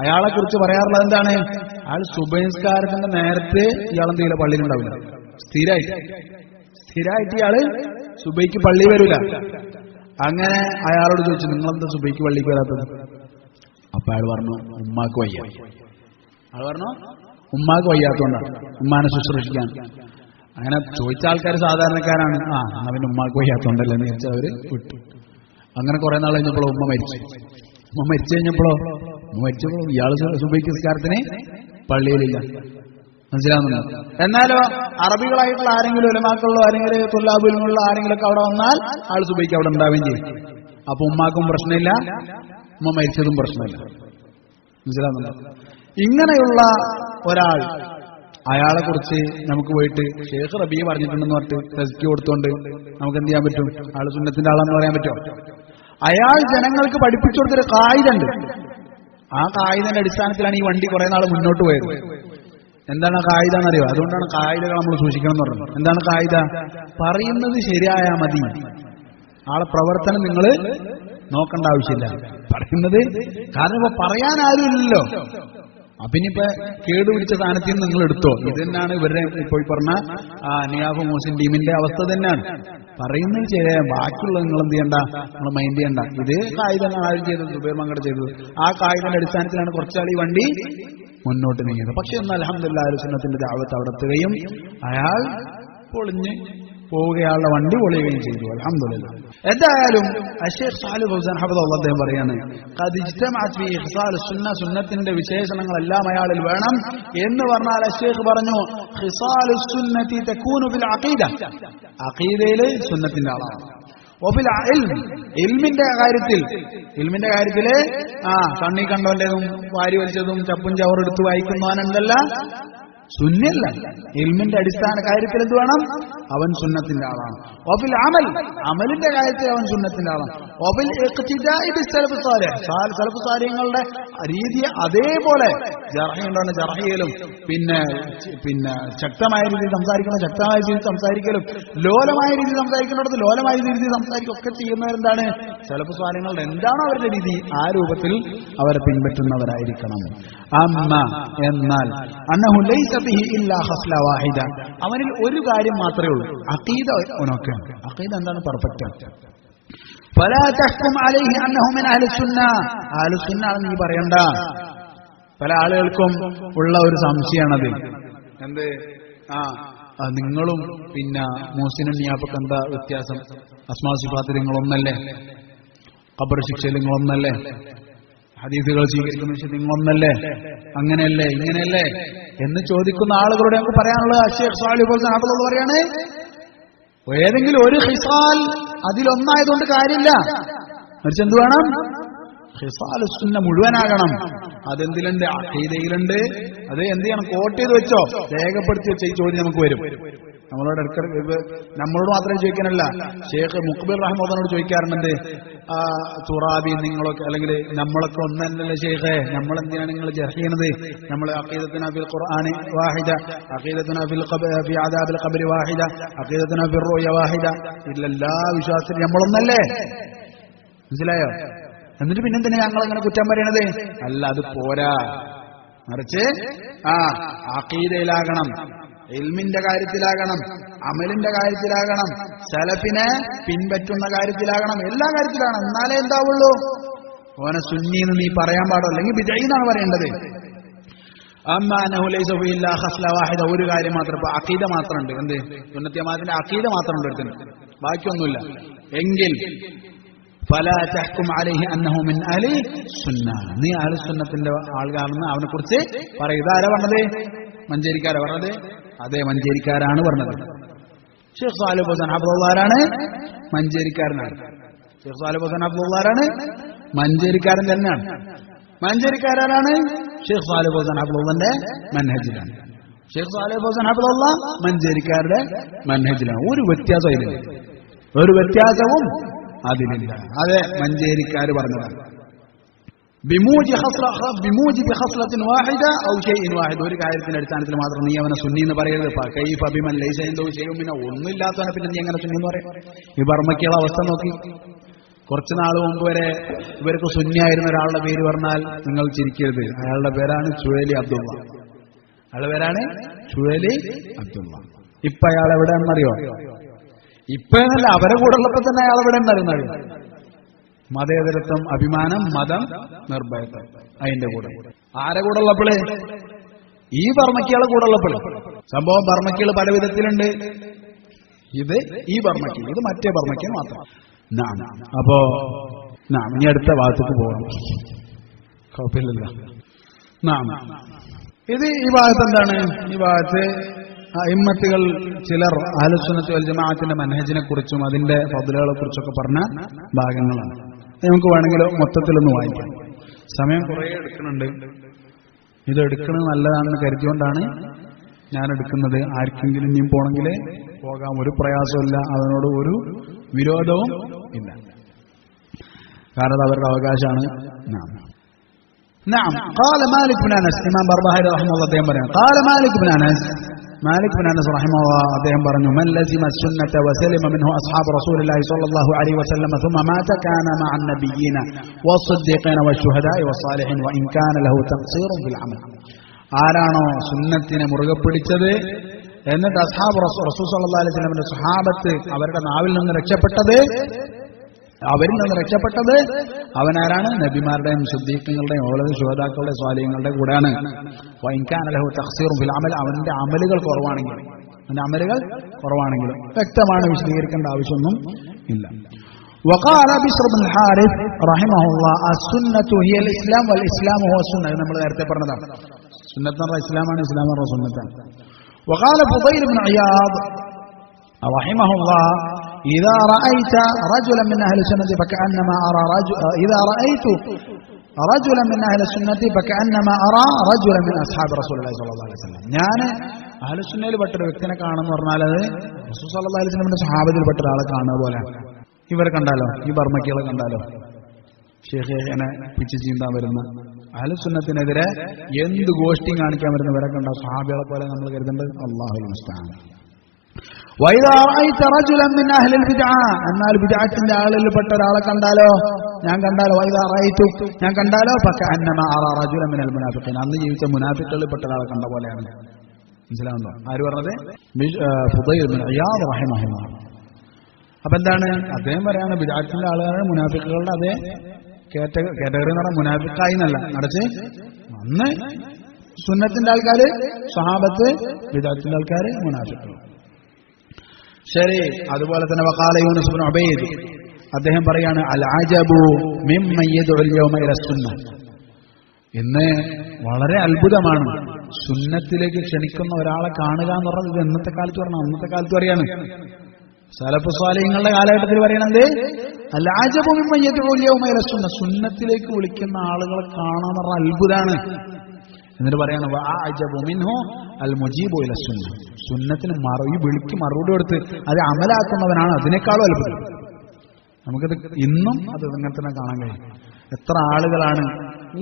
അയാളെ കുറിച്ച് പറയാറുള്ളത് എന്താണ്? അയാൾ സുബൈസ്കാരത്തിന്റെ നേരത്തെ ഇയാളെന്തെങ്കിലും പള്ളിയിലുണ്ടാവില്ല. സ്ഥിരമായിട്ട് ഇയാള് സുബൈക്ക് പള്ളി വരില്ല. അങ്ങനെ അയാളോട് ചോദിച്ചു, നിങ്ങളെന്താ സുബൈക്ക് പള്ളിക്ക് വരാത്തത്? അപ്പൊ അയാൾ പറഞ്ഞു, ഉമ്മാക്ക് വയ്യ. അയാൾ പറഞ്ഞു, ഉമ്മാക്ക് വയ്യാത്തോണ്ടാണ്, ഉമ്മാനെ ശുശ്രൂഷിക്കാൻ. അങ്ങനെ ചോദിച്ച ആൾക്കാർ സാധാരണക്കാരാണ്. എന്നാ പിന്നെ ഉമ്മാക്ക് വയ്യാത്തോണ്ടല്ലേ എന്ന് ചോദിച്ചാൽ അവര് വിട്ടു. അങ്ങനെ കുറെ നാൾ കഴിഞ്ഞപ്പോഴോ ഉമ്മ മരിച്ചു. ഉമ്മ മരിച്ചു കഴിഞ്ഞപ്പോഴോ ഇയാള് സുബൈക്ക് നിസ്കാരത്തിന് പള്ളിയിലില്ല. മനസ്സിലാവുന്നുണ്ടോ? എന്നാലോ അറബികളായിട്ടുള്ള ആരെങ്കിലും ഉലമാക്കളിലോ ആരെങ്കിലും തുല്ലാബുലിനുള്ള ആരെങ്കിലും ഒക്കെ അവിടെ വന്നാൽ ആൾ സുബൈക്ക് അവിടെ ഉണ്ടാവുകയും ചെയ്യും. അപ്പൊ ഉമ്മാക്കും പ്രശ്നമില്ല, ഉമ്മ മരിച്ചതും പ്രശ്നമില്ല. മനസ്സിലാവുന്നുണ്ടോ? ഇങ്ങനെയുള്ള ഒരാൾ, അയാളെ കുറിച്ച് നമുക്ക് പോയിട്ട് ഷെയ്ഖ് റബീ പറഞ്ഞിട്ടുണ്ടെന്ന് പറഞ്ഞിട്ട് തസ്കിയ കൊടുത്തോണ്ട് നമുക്ക് എന്ത് ചെയ്യാൻ പറ്റും? ആള് സുന്നത്തിന്റെ ആളാന്ന് പറയാൻ പറ്റുമോ? അയാൾ ജനങ്ങൾക്ക് പഠിപ്പിച്ചു കൊടുത്തൊരു കായികണ്ട്. ആ കായികന്റെ അടിസ്ഥാനത്തിലാണ് ഈ വണ്ടി കുറെ നാൾ മുന്നോട്ട് പോയത്. എന്താണ് ആ കായിക എന്നറിയോ? അതുകൊണ്ടാണ് കായികകൾ നമ്മൾ സൂക്ഷിക്കണം എന്ന് പറഞ്ഞത്. എന്താണ് കായിക? പറയുന്നത് ശരിയായാൽ മതി. ആളെ പ്രവർത്തനം നിങ്ങൾ നോക്കേണ്ട ആവശ്യമില്ല. പറയുന്നത്, കാരണം ഇപ്പൊ പറയാൻ ആരും ഇല്ലല്ലോ. അപ്പിനിപ്പോ കേടുപിടിച്ച സ്ഥാനത്തിൽ നിന്ന് നിങ്ങൾ എടുത്തോ. ഇത് തന്നെയാണ് ഇവരുടെ ഇപ്പോൾ പറഞ്ഞ നിയാഫ് മോസിൻ ടീമിന്റെ അവസ്ഥ തന്നെയാണ്. പറയുന്നത് ശരിയായ, ബാക്കിയുള്ളത് നിങ്ങൾ എന്ത് ചെയ്യണ്ട, നിങ്ങൾ മൈൻഡ് ചെയ്യണ്ട. ഇത് കായികങ്ങൾ ആരും ചെയ്തത്, സുബൈർ മങ്കട ചെയ്തത്. ആ കായികത്തിന്റെ അടിസ്ഥാനത്തിലാണ് കുറച്ചാൾ ഈ വണ്ടി മുന്നോട്ട് നീങ്ങിയത്. പക്ഷെ എന്നാൽ അൽഹംദുലില്ലാഹ് അഹ്ലു സുന്നത്തിന്റെ ദഅവത്ത് അവിടെ എത്തുകയും അയാൾ പൊളിഞ്ഞ് പോവുകയാളുടെ വണ്ടി പൊളിയുകയും ചെയ്തു. അൽഹംദുലില്ലാഹ്. എന്തായാലും അശ്ശൈഖ് സാലിഹ് ഫൗസാൻ ഹഫിളഹുല്ലാഹ് അദ്ദേഹം പറയാണ്, ഖദ് ഇജ്തമഅത് ഫീ ഖിസാലുസ് സുന്ന, സുന്നത്തിന്റെ വിശേഷണങ്ങളെല്ലാം അയാളിൽ വേണം എന്ന് പറഞ്ഞാൽ അശ്ശൈഖ് പറഞ്ഞു, ഖിസാലുസ് സുന്നതി തകൂനു ഫിൽ അഖീദ, അഖീദയിൽ സുന്നത്തിന്റെ ആളാണ്. വഫിൽ ഇൽമിന്റെ കാര്യത്തില് കണ്ണി കണ്ടവന്റേതും വാരി വലിച്ചതും ചപ്പും ചവറെടുത്ത് വായിക്കുന്നവനെന്തല്ല, സുന്നിയല്ല. ഇൽമിന്റെ അടിസ്ഥാന കാര്യത്തിൽ എന്ത് വേണം? അവൻ സുന്നത്തിന്റെ ആളാണ്. വഫിൽ അമലിന്റെ കാര്യത്തിൽ അവൻ സുന്നത്തിന്റെ ആളാണ്. വഫിൽ ഇഖ്തിദാഇ ബിസ്സലഫ് സാലിഹ്, സലഫ് സാലിഹ്കളുടെ രീതി അതേപോലെ ജർഹയുണ്ടാണ്, ജർഹയിലും പിന്നെ ശക്തമായ രീതിയിൽ സംസാരിക്കണം, ശക്തമായ രീതിയിൽ സംസാരിക്കലും, ലോലമായ രീതിയിൽ സംസാരിക്കുന്നിടത്ത് ലോലമായ രീതിയിൽ സംസാരിക്കും ഒക്കെ ചെയ്യുന്നവരെന്താണ്? സലഫ് സാലിഹ്കളുടെ എന്താണോ അവരുടെ രീതി, ആ രൂപത്തിൽ അവരെ പിൻപറ്റുന്നവരായിരിക്കണം. എന്നാൽ അന്നഹു ലൈസ ഫീഹി ഇല്ലാ ഖസ്ല വാഹിദ, അവനിൽ ഒരു കാര്യം മാത്രമേ ഉള്ളൂ, അഖീദ. അഖീദ എന്താണ്? പെർഫെക്റ്റ്. ഫലാ തഹ്കും അലൈഹി അന്നഹു മിൻ അഹ്ലിസ് സുന്ന, അഹ്ലുസ് സുന്ന ആണെന്ന് നീ പറയണ്ട. പല ആളുകൾക്കും ഉള്ള ഒരു സംശയമാണത്. എന്ത്? നിങ്ങളും മൂസിനും നിയാപ്പൊക്കെ എന്താ വ്യത്യാസം? അസ്മാ സിഫാത്തിൽ നിങ്ങളൊന്നല്ലേ? ഖബർ ശിക്ഷയിൽ നിങ്ങളൊന്നല്ലേ? ഹദീസുകൾ സ്വീകരിക്കുന്ന വിഷയത്തിൽ നിങ്ങളൊന്നല്ലേ? അങ്ങനെയല്ലേ ഇങ്ങനെയല്ലേ എന്ന് ചോദിക്കുന്ന ആളുകളോട് നമുക്ക് പറയാനുള്ളത്, അശ്ശൈഖ് സാലിഹ് ഫൗസാൻ ഹഫിളഹുല്ലാഹ് പറയാണ്, ഏതെങ്കിലും ഒരു ഖിസാൽ അതിലൊന്നായതുകൊണ്ട് കാര്യമില്ല. മറിച്ച് എന്ത് വേണം? ഖിസാലുസ് സുന്ന മുഴുവനാകണം. അതെന്തിലുണ്ട്? അഖീദയിലുണ്ട്. അത് എന്ത് ചെയ്യണം? കോട്ട് ചെയ്ത് വെച്ചോ, രേഖപ്പെടുത്തി വെച്ച ഈ ചോദ്യം നമുക്ക് വരും. നമ്മളോട് ഇടയ്ക്ക് നമ്മളോട് മാത്രമേ ചോദിക്കാനല്ല, ഷേഖ് മുഖ്ബിർ റഹ്മത്തുള്ളാഹിനോട് ചോദിക്കാറുണ്ട്, തുറാബി നിങ്ങളൊക്കെ അല്ലെങ്കിൽ നമ്മളൊക്കെ ഒന്നല്ലേ ഷേഖേ, നമ്മളെന്തിനാണ് നിങ്ങൾ ജർഹ് ചെയ്യുന്നത്? നമ്മൾ അഖീദത്തുനാ ഫിൽ ഖുർആനി വാഹിദ, അഖീദത്തുനാ ഫി അദാബിൽ ഖബ്രി വാഹിദ, അഖീദത്തുനാ ഫിർ റുയ വാഹിദ, എല്ലാ വിശ്വാസത്തിലും നമ്മളൊന്നല്ലേ? മനസ്സിലായോ? എന്നിട്ട് പിന്നെന്തിനാ ഞങ്ങൾ അങ്ങനെ കുറ്റം പറയണത്? അല്ല, അത് പോരാ, മറിച്ച് അഖീദയിലാകണം, ഇൽമിന്റെ കാര്യത്തിലാകണം, അമലിന്റെ കാര്യത്തിലാകണം, സലഫിനെ പിൻപറ്റുന്ന കാര്യത്തിലാകണം, എല്ലാ കാര്യത്തിലാണ്. എന്നാലേ എന്താവുള്ളൂ? ഓനെ സുന്നീന്ന് നീ പറയാൻ പാടോ, അല്ലെങ്കിൽ ബിദ്അഈ എന്നാണ് പറയേണ്ടത്. ഒരു കാര്യം മാത്രം, ഇപ്പൊ അഖീദ മാത്രമുണ്ട്, എന്ത് സുന്നത്ത് ജമാഅത്തിന്റെ അഖീദ മാത്രമുണ്ട് ഒരുത്തിന്, ബാക്കിയൊന്നുമില്ല എങ്കിൽ ഫലാ തഹ്കും അലൈഹി അന്നഹു മിൻ അഹ്ലി സുന്ന, നീ അഹ്ലു സുന്നത്തിന്റെ ആൾക്കാരെന്ന് അവനെ കുറിച്ച് പറയും. ഇതാരാ പറഞ്ഞത്? മഞ്ചേരിക്കാരാ പറഞ്ഞത്? അതെ, മഞ്ചേരിക്കാരാണ് പറഞ്ഞത്. ഷെയ്ഖ് സാലിഹ് ഫൗസാൻ ഹഫിളഹുള്ളാഹാണ് മഞ്ചേരിക്കാരനാണ്. ഷെയ്ഖ് സാലിഹ് ഫൗസാൻ ഹഫിളഹുള്ളാഹാണ് മഞ്ചേരിക്കാരൻ തന്നെയാണ്. മഞ്ചേരിക്കാരാണ് ഷെയ്ഖ് സാലിഹ് ഫൗസാൻ ഹഫിളഹുള്ളാന്റെ മൻഹജിലാണ്. ഷെയ്ഖ് സാലിഹ് ഫൗസാൻ ഹഫിളഹുള്ളാഹ് മഞ്ചേരിക്കാരുടെ മൻഹജിലാണ്. ഒരു വ്യത്യാസം അതിലില്ല, ഒരു വ്യത്യാസവും അതിലില്ല. അതെ, മഞ്ചേരിക്കാര് പറഞ്ഞതാണ്. ഒരു കാര്യത്തിന്റെ അടിസ്ഥാനത്തിൽ മാത്രം നീ അവനെ സുന്നി എന്ന് പറയരുത്. പിന്നെ ഒന്നുമില്ലാത്തവനെ പിന്നെ നീ എങ്ങനെ സുന്നി എന്ന് പറയാം? ഈ ബർമ്മയ്ക്കുള്ള അവസ്ഥ നോക്കി. കുറച്ചു നാൾ മുമ്പ് വരെ ഇവർക്ക് സുന്നിയായിരുന്ന ഒരാളുടെ പേര് പറഞ്ഞാൽ നിങ്ങൾ ചിരിക്കരുത്. അയാളുടെ പേരാണ് ചുഴലി അബ്ദുള്ള. അയാളുടെ പേരാണ് ചുഴലി അബ്ദുള്ള. ഇപ്പൊ അയാൾ എവിടെയാണെന്നറിയോ? ഇപ്പൊ എന്നല്ല, അവരെ കൂടെ ഉള്ളപ്പോ തന്നെ അയാൾ എവിടെ എന്നറിയുന്നറിയോ? മതേതരത്വം, അഭിമാനം, മതം, നിർഭയത്വം, അതിന്റെ കൂടെ. ആരെ കൂടെ ഉള്ളപ്പോഴേ? ഈ ബർമ്മക്കിയാളെ കൂടെ ഉള്ളപ്പോൾ. സംഭവം ബർമ്മക്കികൾ പല വിധത്തിലുണ്ട്. ഇത് ഈ ബർമ്മക്കി, ഇത് മറ്റേ ബർമ്മക്കി മാത്രം. അപ്പോ ഇനി അടുത്ത ഭാഗത്തേക്ക് പോകണം, കുഴപ്പമില്ലല്ലോ. ഇത് ഈ ഭാഗത്ത് എന്താണ്? ഈ ഭാഗത്ത് ഇമ്മത്തുകൾ ചിലർ അഹ്ലുസുന്നത്ത് വൽ ജമാഅത്തിന്റെ മനഹജിനെ കുറിച്ചും അതിന്റെ ഫദ്ലുകളെ കുറിച്ചൊക്കെ പറഞ്ഞ ഭാഗങ്ങളാണ്. നമുക്ക് വേണമെങ്കിൽ മൊത്തത്തിലൊന്ന് വായിക്കാം. സമയം കുറേ എടുക്കുന്നുണ്ട്. ഇത് എടുക്കുന്നത് നല്ലതാണെന്ന് കരുതിയോണ്ടാണ് ഞാൻ എടുക്കുന്നത്. ആർക്കെങ്കിലും ഇനിയും പോണെങ്കിൽ പോകാം, ഒരു പ്രയാസമില്ല, അതിനോട് ഒരു വിരോധവും ഇല്ല, കാരണം അത് അവരുടെ അവകാശമാണ്. نعم قال مالك بن أنس إمام بربهاري رحمه الله دائما بريان قال مالك بن أنس رحمه الله دائما بريان من لزم السنة وسلم منه أصحاب رسول الله صلى الله عليه وسلم ثم مات كان مع النبيين والصديقين والشهداء والصالحين وإن كان له تقصير في العمل. ആരാണോ സുന്നത്തിനെ മുറുകെ പിടിച്ചത്, എന്നിട്ട് അസ്ഹാബ് റസൂൽ സല്ലല്ലാഹു അലൈഹി വസല്ലമയുടെ സ്വഹാബത്ത് അവരുടെ നാവിൽ നിന്ന് രക്ഷപ്പെട്ടത്, അവരിൽ നിന്ന് രക്ഷപ്പെട്ടത് അവനാരാണ്? നബിമാരുടെയും സിദ്ദീഖീങ്ങളുടെയും ഓലത് ശുഹദാക്കളുടെ സ്വാലിഹീങ്ങളുടെ കൂടെയാണ്. വഇൻകാന ലഹു തഖ്സീറുൻ ഫിൽ അമൽ, അവന്റെ അമലുകൾ കുറവാണെങ്കിലും വ്യക്തമാണ്, വിശദീകരിക്കേണ്ട ആവശ്യമൊന്നും ഇല്ല. وقال بشر بن الحارث رحمه الله السنة هي الإسلام والإسلام هو السنة. നമ്മൾ നേരത്തെ പറഞ്ഞതാണ്, സുന്നത്ത് എന്ന് പറഞ്ഞാൽ ഇസ്ലാമാണ്, ഇസ്ലാം എന്ന് പറഞ്ഞാൽ സുന്നത്താണ്. وقال فضيل بن عياض رحمه الله إذا رأيت رجلا من أهل السنة فكأنما أرى إذا رأيت رجلا من أهل السنة فكأنما أرى رجلا من أصحاب رسول الله صلى الله عليه وسلم. ഞാൻ അഹ്ലുസുന്നയിൽ പെട്ട ഒരു വ്യക്തിനെ കാണുമെന്ന് പറഞ്ഞാൽ അത് റസൂൽ സല്ലല്ലാഹു അലൈഹി വസല്ലമയുടെ സ്വഹാബത്തിൽ പെട്ട ഒരാളെ കാണുന്ന പോലെയാണ്. ഇവരെ കണ്ടാലോ, ഈ ബർമ്മക്കികളെ കണ്ടാലോ, ഷേഖിനെ പിച്ച് ചീന്താൻ വരുന്ന അഹ്ലുസുന്നത്തിനെതിരെ എന്ത് ഗോഷ്ഠിയും കാണിക്കാൻ വരുന്നവരെ കണ്ട സ്വഹാബികളെ പോലെ നമ്മൾ കരുതേണ്ടത്. അല്ലാഹുൽ മുസ്തആൻ. എന്നാൽ ബിദ്അത്തിന്റെ ആളിൽപ്പെട്ട ഒരാളെ കണ്ടാലോ, ഞാൻ കണ്ടാലോ അന്ന് ജീവിച്ച മുനാഫിക്കുകളിൽപ്പെട്ട ഒരാളെ കണ്ട പോലെയാണ്. മനസ്സിലാവുന്നോ? ആര് പറഞ്ഞത്? ഫുദൈൽ ഇബ്നു ഇയാദ് റഹിമഹുല്ലാഹ്. അപ്പൊ എന്താണ് അദ്ദേഹം പറയാണ്? ബിദ്അത്തിന്റെ ആളുകളാണ് മുനാഫിക്കുകളുടെ അതേ കാറ്റഗറി എന്ന് പറഞ്ഞാൽ മുനാഫിക്കായി എന്നല്ല, മറിച്ച് അന്ന് സുന്നത്തിന്റെ ആൾക്കാര് സ്വഹാബത്ത്, ബിദ്അത്തിന്റെ ആൾക്കാര് മുനാഫിക്കുകൾ. ശരി, അതുപോലെ തന്നെ വഖാല യൂനുസ് ഇബ്നു ഉബൈദ്, അദ്ദേഹം പറയാണ് അൽ അജബു മിമ്മൻ യദ്ഉൽ യൗമ ഇല സുന്ന. ഇന്ന് വളരെ അത്ഭുതമാണ് സുന്നത്തിലേക്ക് ക്ഷണിക്കുന്ന ഒരാളെ കാണുക എന്ന് പറഞ്ഞത്. ഇന്നത്തെ കാലത്ത് പറയണം, അന്നത്തെ കാലത്ത് പറയാണ്, സലഫ് സ്വാലിഹീങ്ങളുടെ കാലഘട്ടത്തിൽ പറയണത് അൽ അജബു മിമ്മൻ യദ്ഉൽ യൗമ ഇല സുന്ന. സുന്നത്തിലേക്ക് വിളിക്കുന്ന ആളുകളെ കാണാന്ന് പറഞ്ഞ അത്ഭുതമാണ്. എന്നിട്ട് പറയാണ് സുന്നത്തിന് ഈ വിളിക്ക് മറുപടി കൊടുത്ത് അത് അമലാക്കുന്നവനാണ് അതിനേക്കാളും അത്ഭുതം. നമുക്കത് ഇന്നും അത് ഇങ്ങനെ തന്നെ കാണാൻ കഴിയും. എത്ര ആളുകളാണ്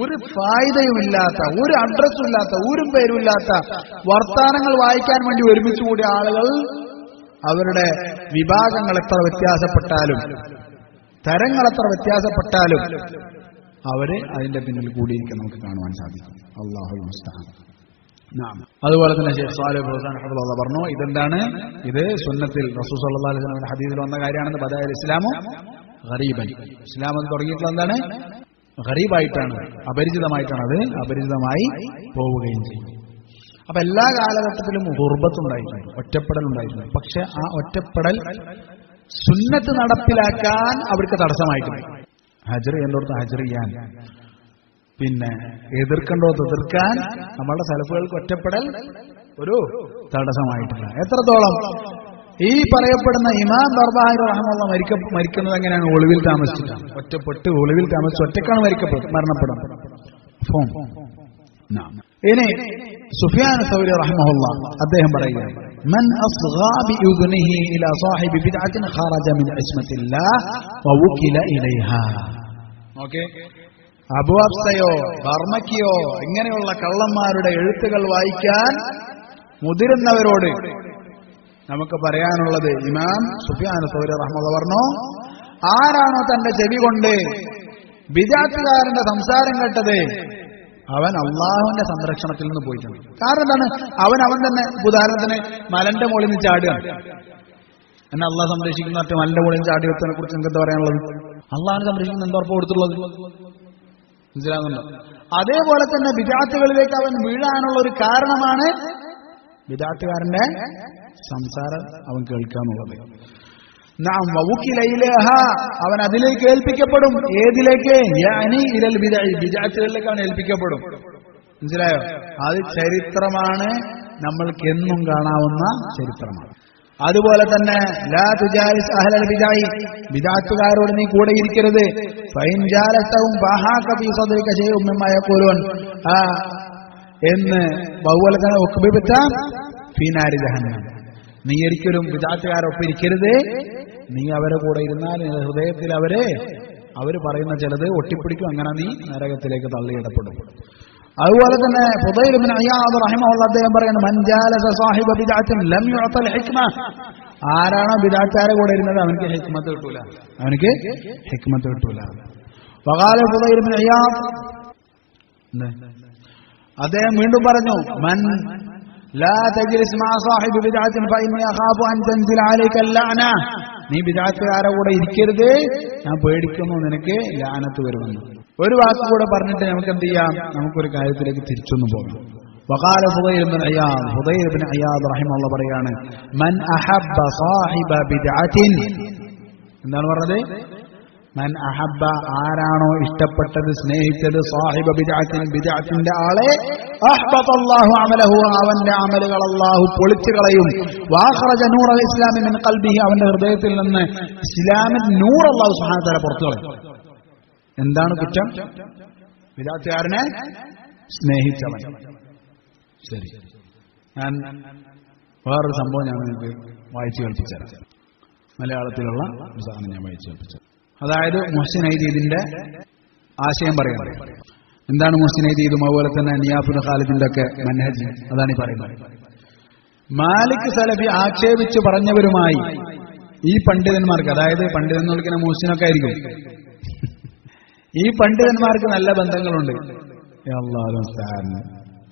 ഒരു ഫായിദയുമില്ലാത്ത, ഒരു അഡ്രസ്സും ഇല്ലാത്ത, ഒരു പേരും ഇല്ലാത്ത വർത്താനങ്ങൾ വായിക്കാൻ വേണ്ടി ഒരുമിച്ച് കൂടിയ ആളുകൾ അവരുടെ വിഭാഗങ്ങൾ എത്ര വ്യത്യാസപ്പെട്ടാലും തരങ്ങൾ എത്ര വ്യത്യാസപ്പെട്ടാലും അവര് അതിന്റെ പിന്നിൽ കൂടിയിരിക്കാൻ നമുക്ക് കാണുവാൻ സാധിക്കും. അല്ലാഹുൽ മുസ്തആൻ. അതുപോലെ തന്നെ ശൈഖ് സാലിഹ് ഫൗസാൻ റഹിമഹുല്ലാഹ് പറഞ്ഞു, ഇതെന്താണ്, ഇത് സുന്നത്തിൽ റസൂൽ സല്ലല്ലാഹു അലൈഹി വസല്ലം ഹദീസിൽ വന്ന കാര്യമാണെന്ന്. ബദഅൽ ഇസ്ലാമു ഗരീബൻ, ഇസ്ലാം എന്ന് തുടങ്ങിയിട്ടുള്ള എന്താണ്, ഗരീബായിട്ടാണ്, അപരിചിതമായിട്ടാണ്. അത് അപരിചിതമായി പോവുകയും ചെയ്യും. അപ്പൊ എല്ലാ കാലഘട്ടത്തിലും ഗുർബത്തുണ്ടായിരുന്നു, ഒറ്റപ്പെടൽ ഉണ്ടായിരുന്നു. പക്ഷെ ആ ഒറ്റപ്പെടൽ സുന്നത്ത് നടപ്പിലാക്കാൻ അവർക്ക് തടസ്സമായിട്ടുണ്ട്. ഹജ്ർ എന്നോർത്ത് ഹജ്ർ ചെയ്യാൻ, പിന്നെ എതിർക്കേണ്ടോത്ത് എതിർക്കാൻ നമ്മളുടെ സലഫുകൾക്ക് ഒറ്റപ്പെടൽ ഒരു തടസ്സമായിട്ടില്ല. എത്രത്തോളം ഈ പറയപ്പെടുന്ന ഇമാം ബർബഹാരി റഹ്മത്തുള്ളാഹി മരിക്കുന്നത് എങ്ങനെയാണ്? ഒളിവിൽ താമസിച്ചിട്ടാണ്. ഒറ്റപ്പെട്ട് ഒളിവിൽ താമസിച്ച് ഒറ്റക്കാണ് മരണപ്പെടുന്നത്. ഇനി സുഫിയാൻ സൗരി റഹ്മത്തുള്ളാഹി അദ്ദേഹം പറയുകയാണ്, മൻ അസ്ഗാ ബിഉദ്നിഹി ഇലാ സാഹിബി ബിദ്അത്തിൻ ഖറജ മിൻ ഇസ്മത്തില്ലാഹ് വവുകില ഇലൈഹാ. ഓക്കേ, അബൂ ഹഫ്സയോ ബർമക്കിയോ ഇങ്ങനെയുള്ള കള്ളന്മാരുടെ എഴുത്തുകൾ വായിക്കാൻ മുതിരുന്നവരോട് നമുക്ക് പറയാനുള്ളത്, ഇമാം സുഫിയാൻ സൗരി റഹ്മത്തുള്ളാഹി പറഞ്ഞു, ആരാണോ തന്റെ ചെവി കൊണ്ട് ബിദ്അത്തുകാരന്റെ സംസാരം കേട്ടത് അവൻ അള്ളാഹുവിന്റെ സംരക്ഷണത്തിൽ നിന്ന് പോയിട്ടുണ്ട്. കാരണം എന്താണ്? അവൻ തന്നെ ഉദാഹരണത്തിന് മലന്റെ മുകളിൽ നിന്ന് ചാടുകയാണ്. എന്നെ അള്ളാഹ് സംരക്ഷിക്കുന്ന മറ്റു മലന്റെ മുകളിൽ ചാടി വെച്ചതിനെ കുറിച്ച് നിങ്ങൾക്ക് എന്താ പറയാനുള്ളത്? അള്ളാഹിനെ സംരക്ഷിക്കുന്ന എന്താ ഉറപ്പ് കൊടുത്തുള്ളത്? മനസ്സിലാകുന്നുണ്ടോ? അതേപോലെ തന്നെ ബിദ്അത്തുകളിലേക്ക് അവൻ വീഴാനുള്ള ഒരു കാരണമാണ് ബിദ്അത്തുകാരന്റെ സംസാരം അവൻ കേൾക്കാന്നുള്ളത്. അവൻ അതിലേക്ക് ഏൽപ്പിക്കപ്പെടും. ഏതിലേക്ക്? ബിദ്അത്തുകളിലേക്ക് അവൻ ഏൽപ്പിക്കപ്പെടും. മനസ്സിലായോ? അത് ചരിത്രമാണ്, നമ്മൾക്ക് എന്നും കാണാവുന്ന ചരിത്രമാണ്. അതുപോലെ തന്നെ ലാ തുജാലിസ് അഹ്ലൽ ബിദഅ, ബിദ്അത്തുകാരോട് നീ കൂടെ ഇരിക്കരുത്. ഫൈൻ ജാലതഹും ഫഹാക ഫീ സദ്രിക ശൈഉം മിമ്മാ യഖൂലൂൻ എന്ന്. അതുപോലെ തന്നെ ഉഖ്ബിബത ഫീ നാരി ജഹന്നം, നീ ഒരിക്കലും ബിദ്അത്തുകാരൊപ്പം ഇരിക്കരുത്. നീ അവരെ കൂടെ ഇരുന്നാൽ ഹൃദയത്തിൽ അവര് പറയുന്ന ചിലത് ഒട്ടിപ്പിടിക്കും, അങ്ങനെ നീ നരകത്തിലേക്ക് തള്ളിയിടപ്പെടും. അതുപോലെ തന്നെ ഫുദൈൽ ഇബ്നു ഇയാദ് റഹിമഹുല്ലാഹ് അദ്ദേഹം പറയുന്നു, മൻ ജാലസ സാഹിബ ബിദ്അത്തിൻ ലം യുഅതൽ ഹിക്മ, ആരാണോ ബിദ്അത്തുകാരെ കൂടെ ഇരുന്നത് അവനക്ക് ഹിക്മത്ത് കിട്ടൂല, അവനക്ക് ഹിക്മത്ത് കിട്ടൂല. വഖാല ഫുദൈൽ ഇബ്നു ഇയാദ്, അദ്ദേഹം വീണ്ടും പറഞ്ഞു, മൻ ലാ തജ്ലിസ് മഅ സാഹിബി ബിദ്അത്തിൻ ഫഇന്നി അഖാഫു അൻ തൻസില അലൈക അൽലഅന, നീ ബിദ്അത്തുകാരെ കൂടെ ഇരിക്കരുത്, ഞാൻ പേടിക്കുന്നു നിനക്ക് ലഅനത്ത് വരുമെന്ന്. ഒരു വാക്ക് കൂടെ പറഞ്ഞിട്ട് നമുക്ക് എന്ത് ചെയ്യാം? നമുക്കൊരു കാര്യത്തിലേക്ക് തിരിച്ചൊന്നു പോകാം. വഖാല ഫുദൈൽ ഇബ്നു ഇയാദ്, ഫുദൈൽ ഇബ്നു ഇയാദ് റഹിമഹുല്ലാഹ് പറയാണ്, മൻ അഹബ്ബ സാഹിബ ബിദ്അത്തിൻ, എന്താണ് പറഞ്ഞത്? മൻ അഹബ്ബ, ആരാണോ ഇഷ്ടപ്പെട്ടത് സ്നേഹിച്ചത്, സാഹിബ ബിദ്അത്തിൻ, ബിദ്അത്തിന്റെ ആളെ, അഹ്ബതല്ലാഹു അമലഹു, അവന്റെ അമലുകൾ അല്ലാഹു പൊളിച്ചു കളയും. വഅഖറജ നൂറൽ ഇസ്ലാമി മിൻ ഖൽബിഹി, അവന്റെ ഹൃദയത്തിൽ നിന്ന് ഇസ്ലാമിന്റെ നൂർ അല്ലാഹു സുബ്ഹാനഹു വ തആല പുറത്തു കളയും. എന്താണ് കുറ്റം? ബിദ്അത്തുകാരനെ സ്നേഹിച്ചവൻ. ശരി, ഞാൻ വേറൊരു സംഭവം ഞാൻ നിങ്ങൾക്ക് വായിച്ചു കേൾപ്പിച്ചുതരാം. മലയാളത്തിലുള്ള ഒരു സാധനം ഞാൻ വായിച്ചു കേൾപ്പിച്ചത്. അതായത് മുഹ്സിൻ ഐദീദിന്റെ ആശയം പറയാൻ. എന്താണ് മുഹ്സിൻ ഐദീദും അതുപോലെ തന്നെ നിയാഫുൽ ഖാലിദിന്റെ ഒക്കെ മൻഹജ്, അതാണ് ഈ പറയുന്നത്. മാലിക് സലഫി ആക്ഷേപിച്ച് പറഞ്ഞവരുമായി ഈ പണ്ഡിതന്മാർക്ക്, അതായത് പണ്ഡിതൻ എന്ന് വിളിക്കുന്ന മുഹ്സിനൊക്കെ ആയിരിക്കും, ഈ പണ്ഡിതന്മാർക്ക് നല്ല ബന്ധങ്ങളുണ്ട്.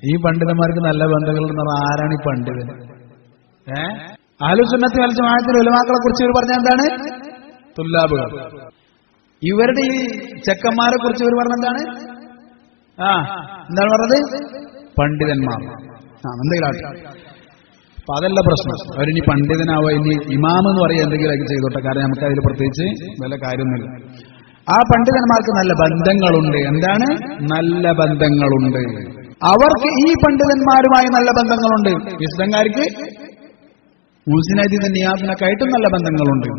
ഈ പണ്ഡിതന്മാർക്ക് നല്ല ബന്ധങ്ങളുണ്ടെന്ന് പറഞ്ഞാൽ ആരാണ് ഈ പണ്ഡിതൻ? അഹ്ലുസുന്നത്തി വൽ ജമാഅത്തിന്റെ ഉലമാക്കളെ കുറിച്ച് ഇവർ പറഞ്ഞ എന്താണ്? തുല്ലാബുകൾ. ഇവരുടെ ഈ ചെക്കന്മാരെ കുറിച്ച് ഇവർ പറഞ്ഞ എന്താണ്? എന്താണ് പറഞ്ഞത്? പണ്ഡിതന്മാർ. എന്തെങ്കിലും. അപ്പൊ അതല്ല പ്രശ്നം. അവരിനി പണ്ഡിതനാവോ, ഇനി ഇമാം എന്ന് പറയാൻ എന്തെങ്കിലുമൊക്കെ ചെയ്തോട്ടെ, കാരണം നമുക്ക് അതിൽ പ്രത്യേകിച്ച് വല്ല കാര്യമൊന്നുമില്ല. ആ പണ്ഡിതന്മാർക്ക് നല്ല ബന്ധങ്ങളുണ്ട്. എന്താണ്? നല്ല ബന്ധങ്ങളുണ്ട്. അവർക്ക് ഈ പണ്ഡിതന്മാരുമായി നല്ല ബന്ധങ്ങളുണ്ട്. ഇസ്ലാംകാർക്ക് മുഹ്സിൻ ഐദീദ് നിയാസിനൊക്കെ ആയിട്ടും നല്ല ബന്ധങ്ങളുണ്ട്.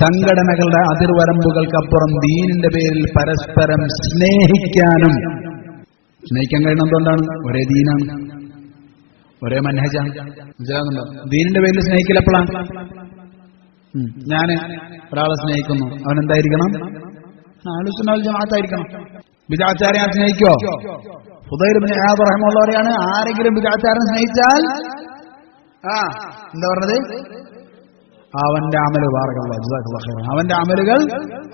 സംഘടനകളുടെ അതിർവരമ്പുകൾക്കപ്പുറം ദീനിന്റെ പേരിൽ പരസ്പരം സ്നേഹിക്കാനും സ്നേഹിക്കാൻ കഴിയുന്നതുകൊണ്ടാണ് ഒരേ ദീനാണ്, ഒരേ മനഹജാണ്. മനസ്സിലാകുന്നുണ്ടോ? ദീനിന്റെ പേരിൽ സ്നേഹിക്കലെപ്പോഴാണ്? ഞാൻ ഒരാളെ സ്നേഹിക്കുന്നു, അവനെന്തായിരിക്കണം? അഹ്ലുസുന്നah വൽ ജമാഅത്തായിരിക്കണം. ബിദ്അത്താരെ ഞാൻ സ്നേഹിക്കോ? ഫുദൈൽ ഇബ്നു ഇയാദ് റഹിമഹുള്ളാഹ് ആരെങ്കിലും ബിദ്അത്താരെ സ്നേഹിച്ചാൽ എന്താ പറഞ്ഞത്? അവന്റെ അമല് അവന്റെ അമലുകൾ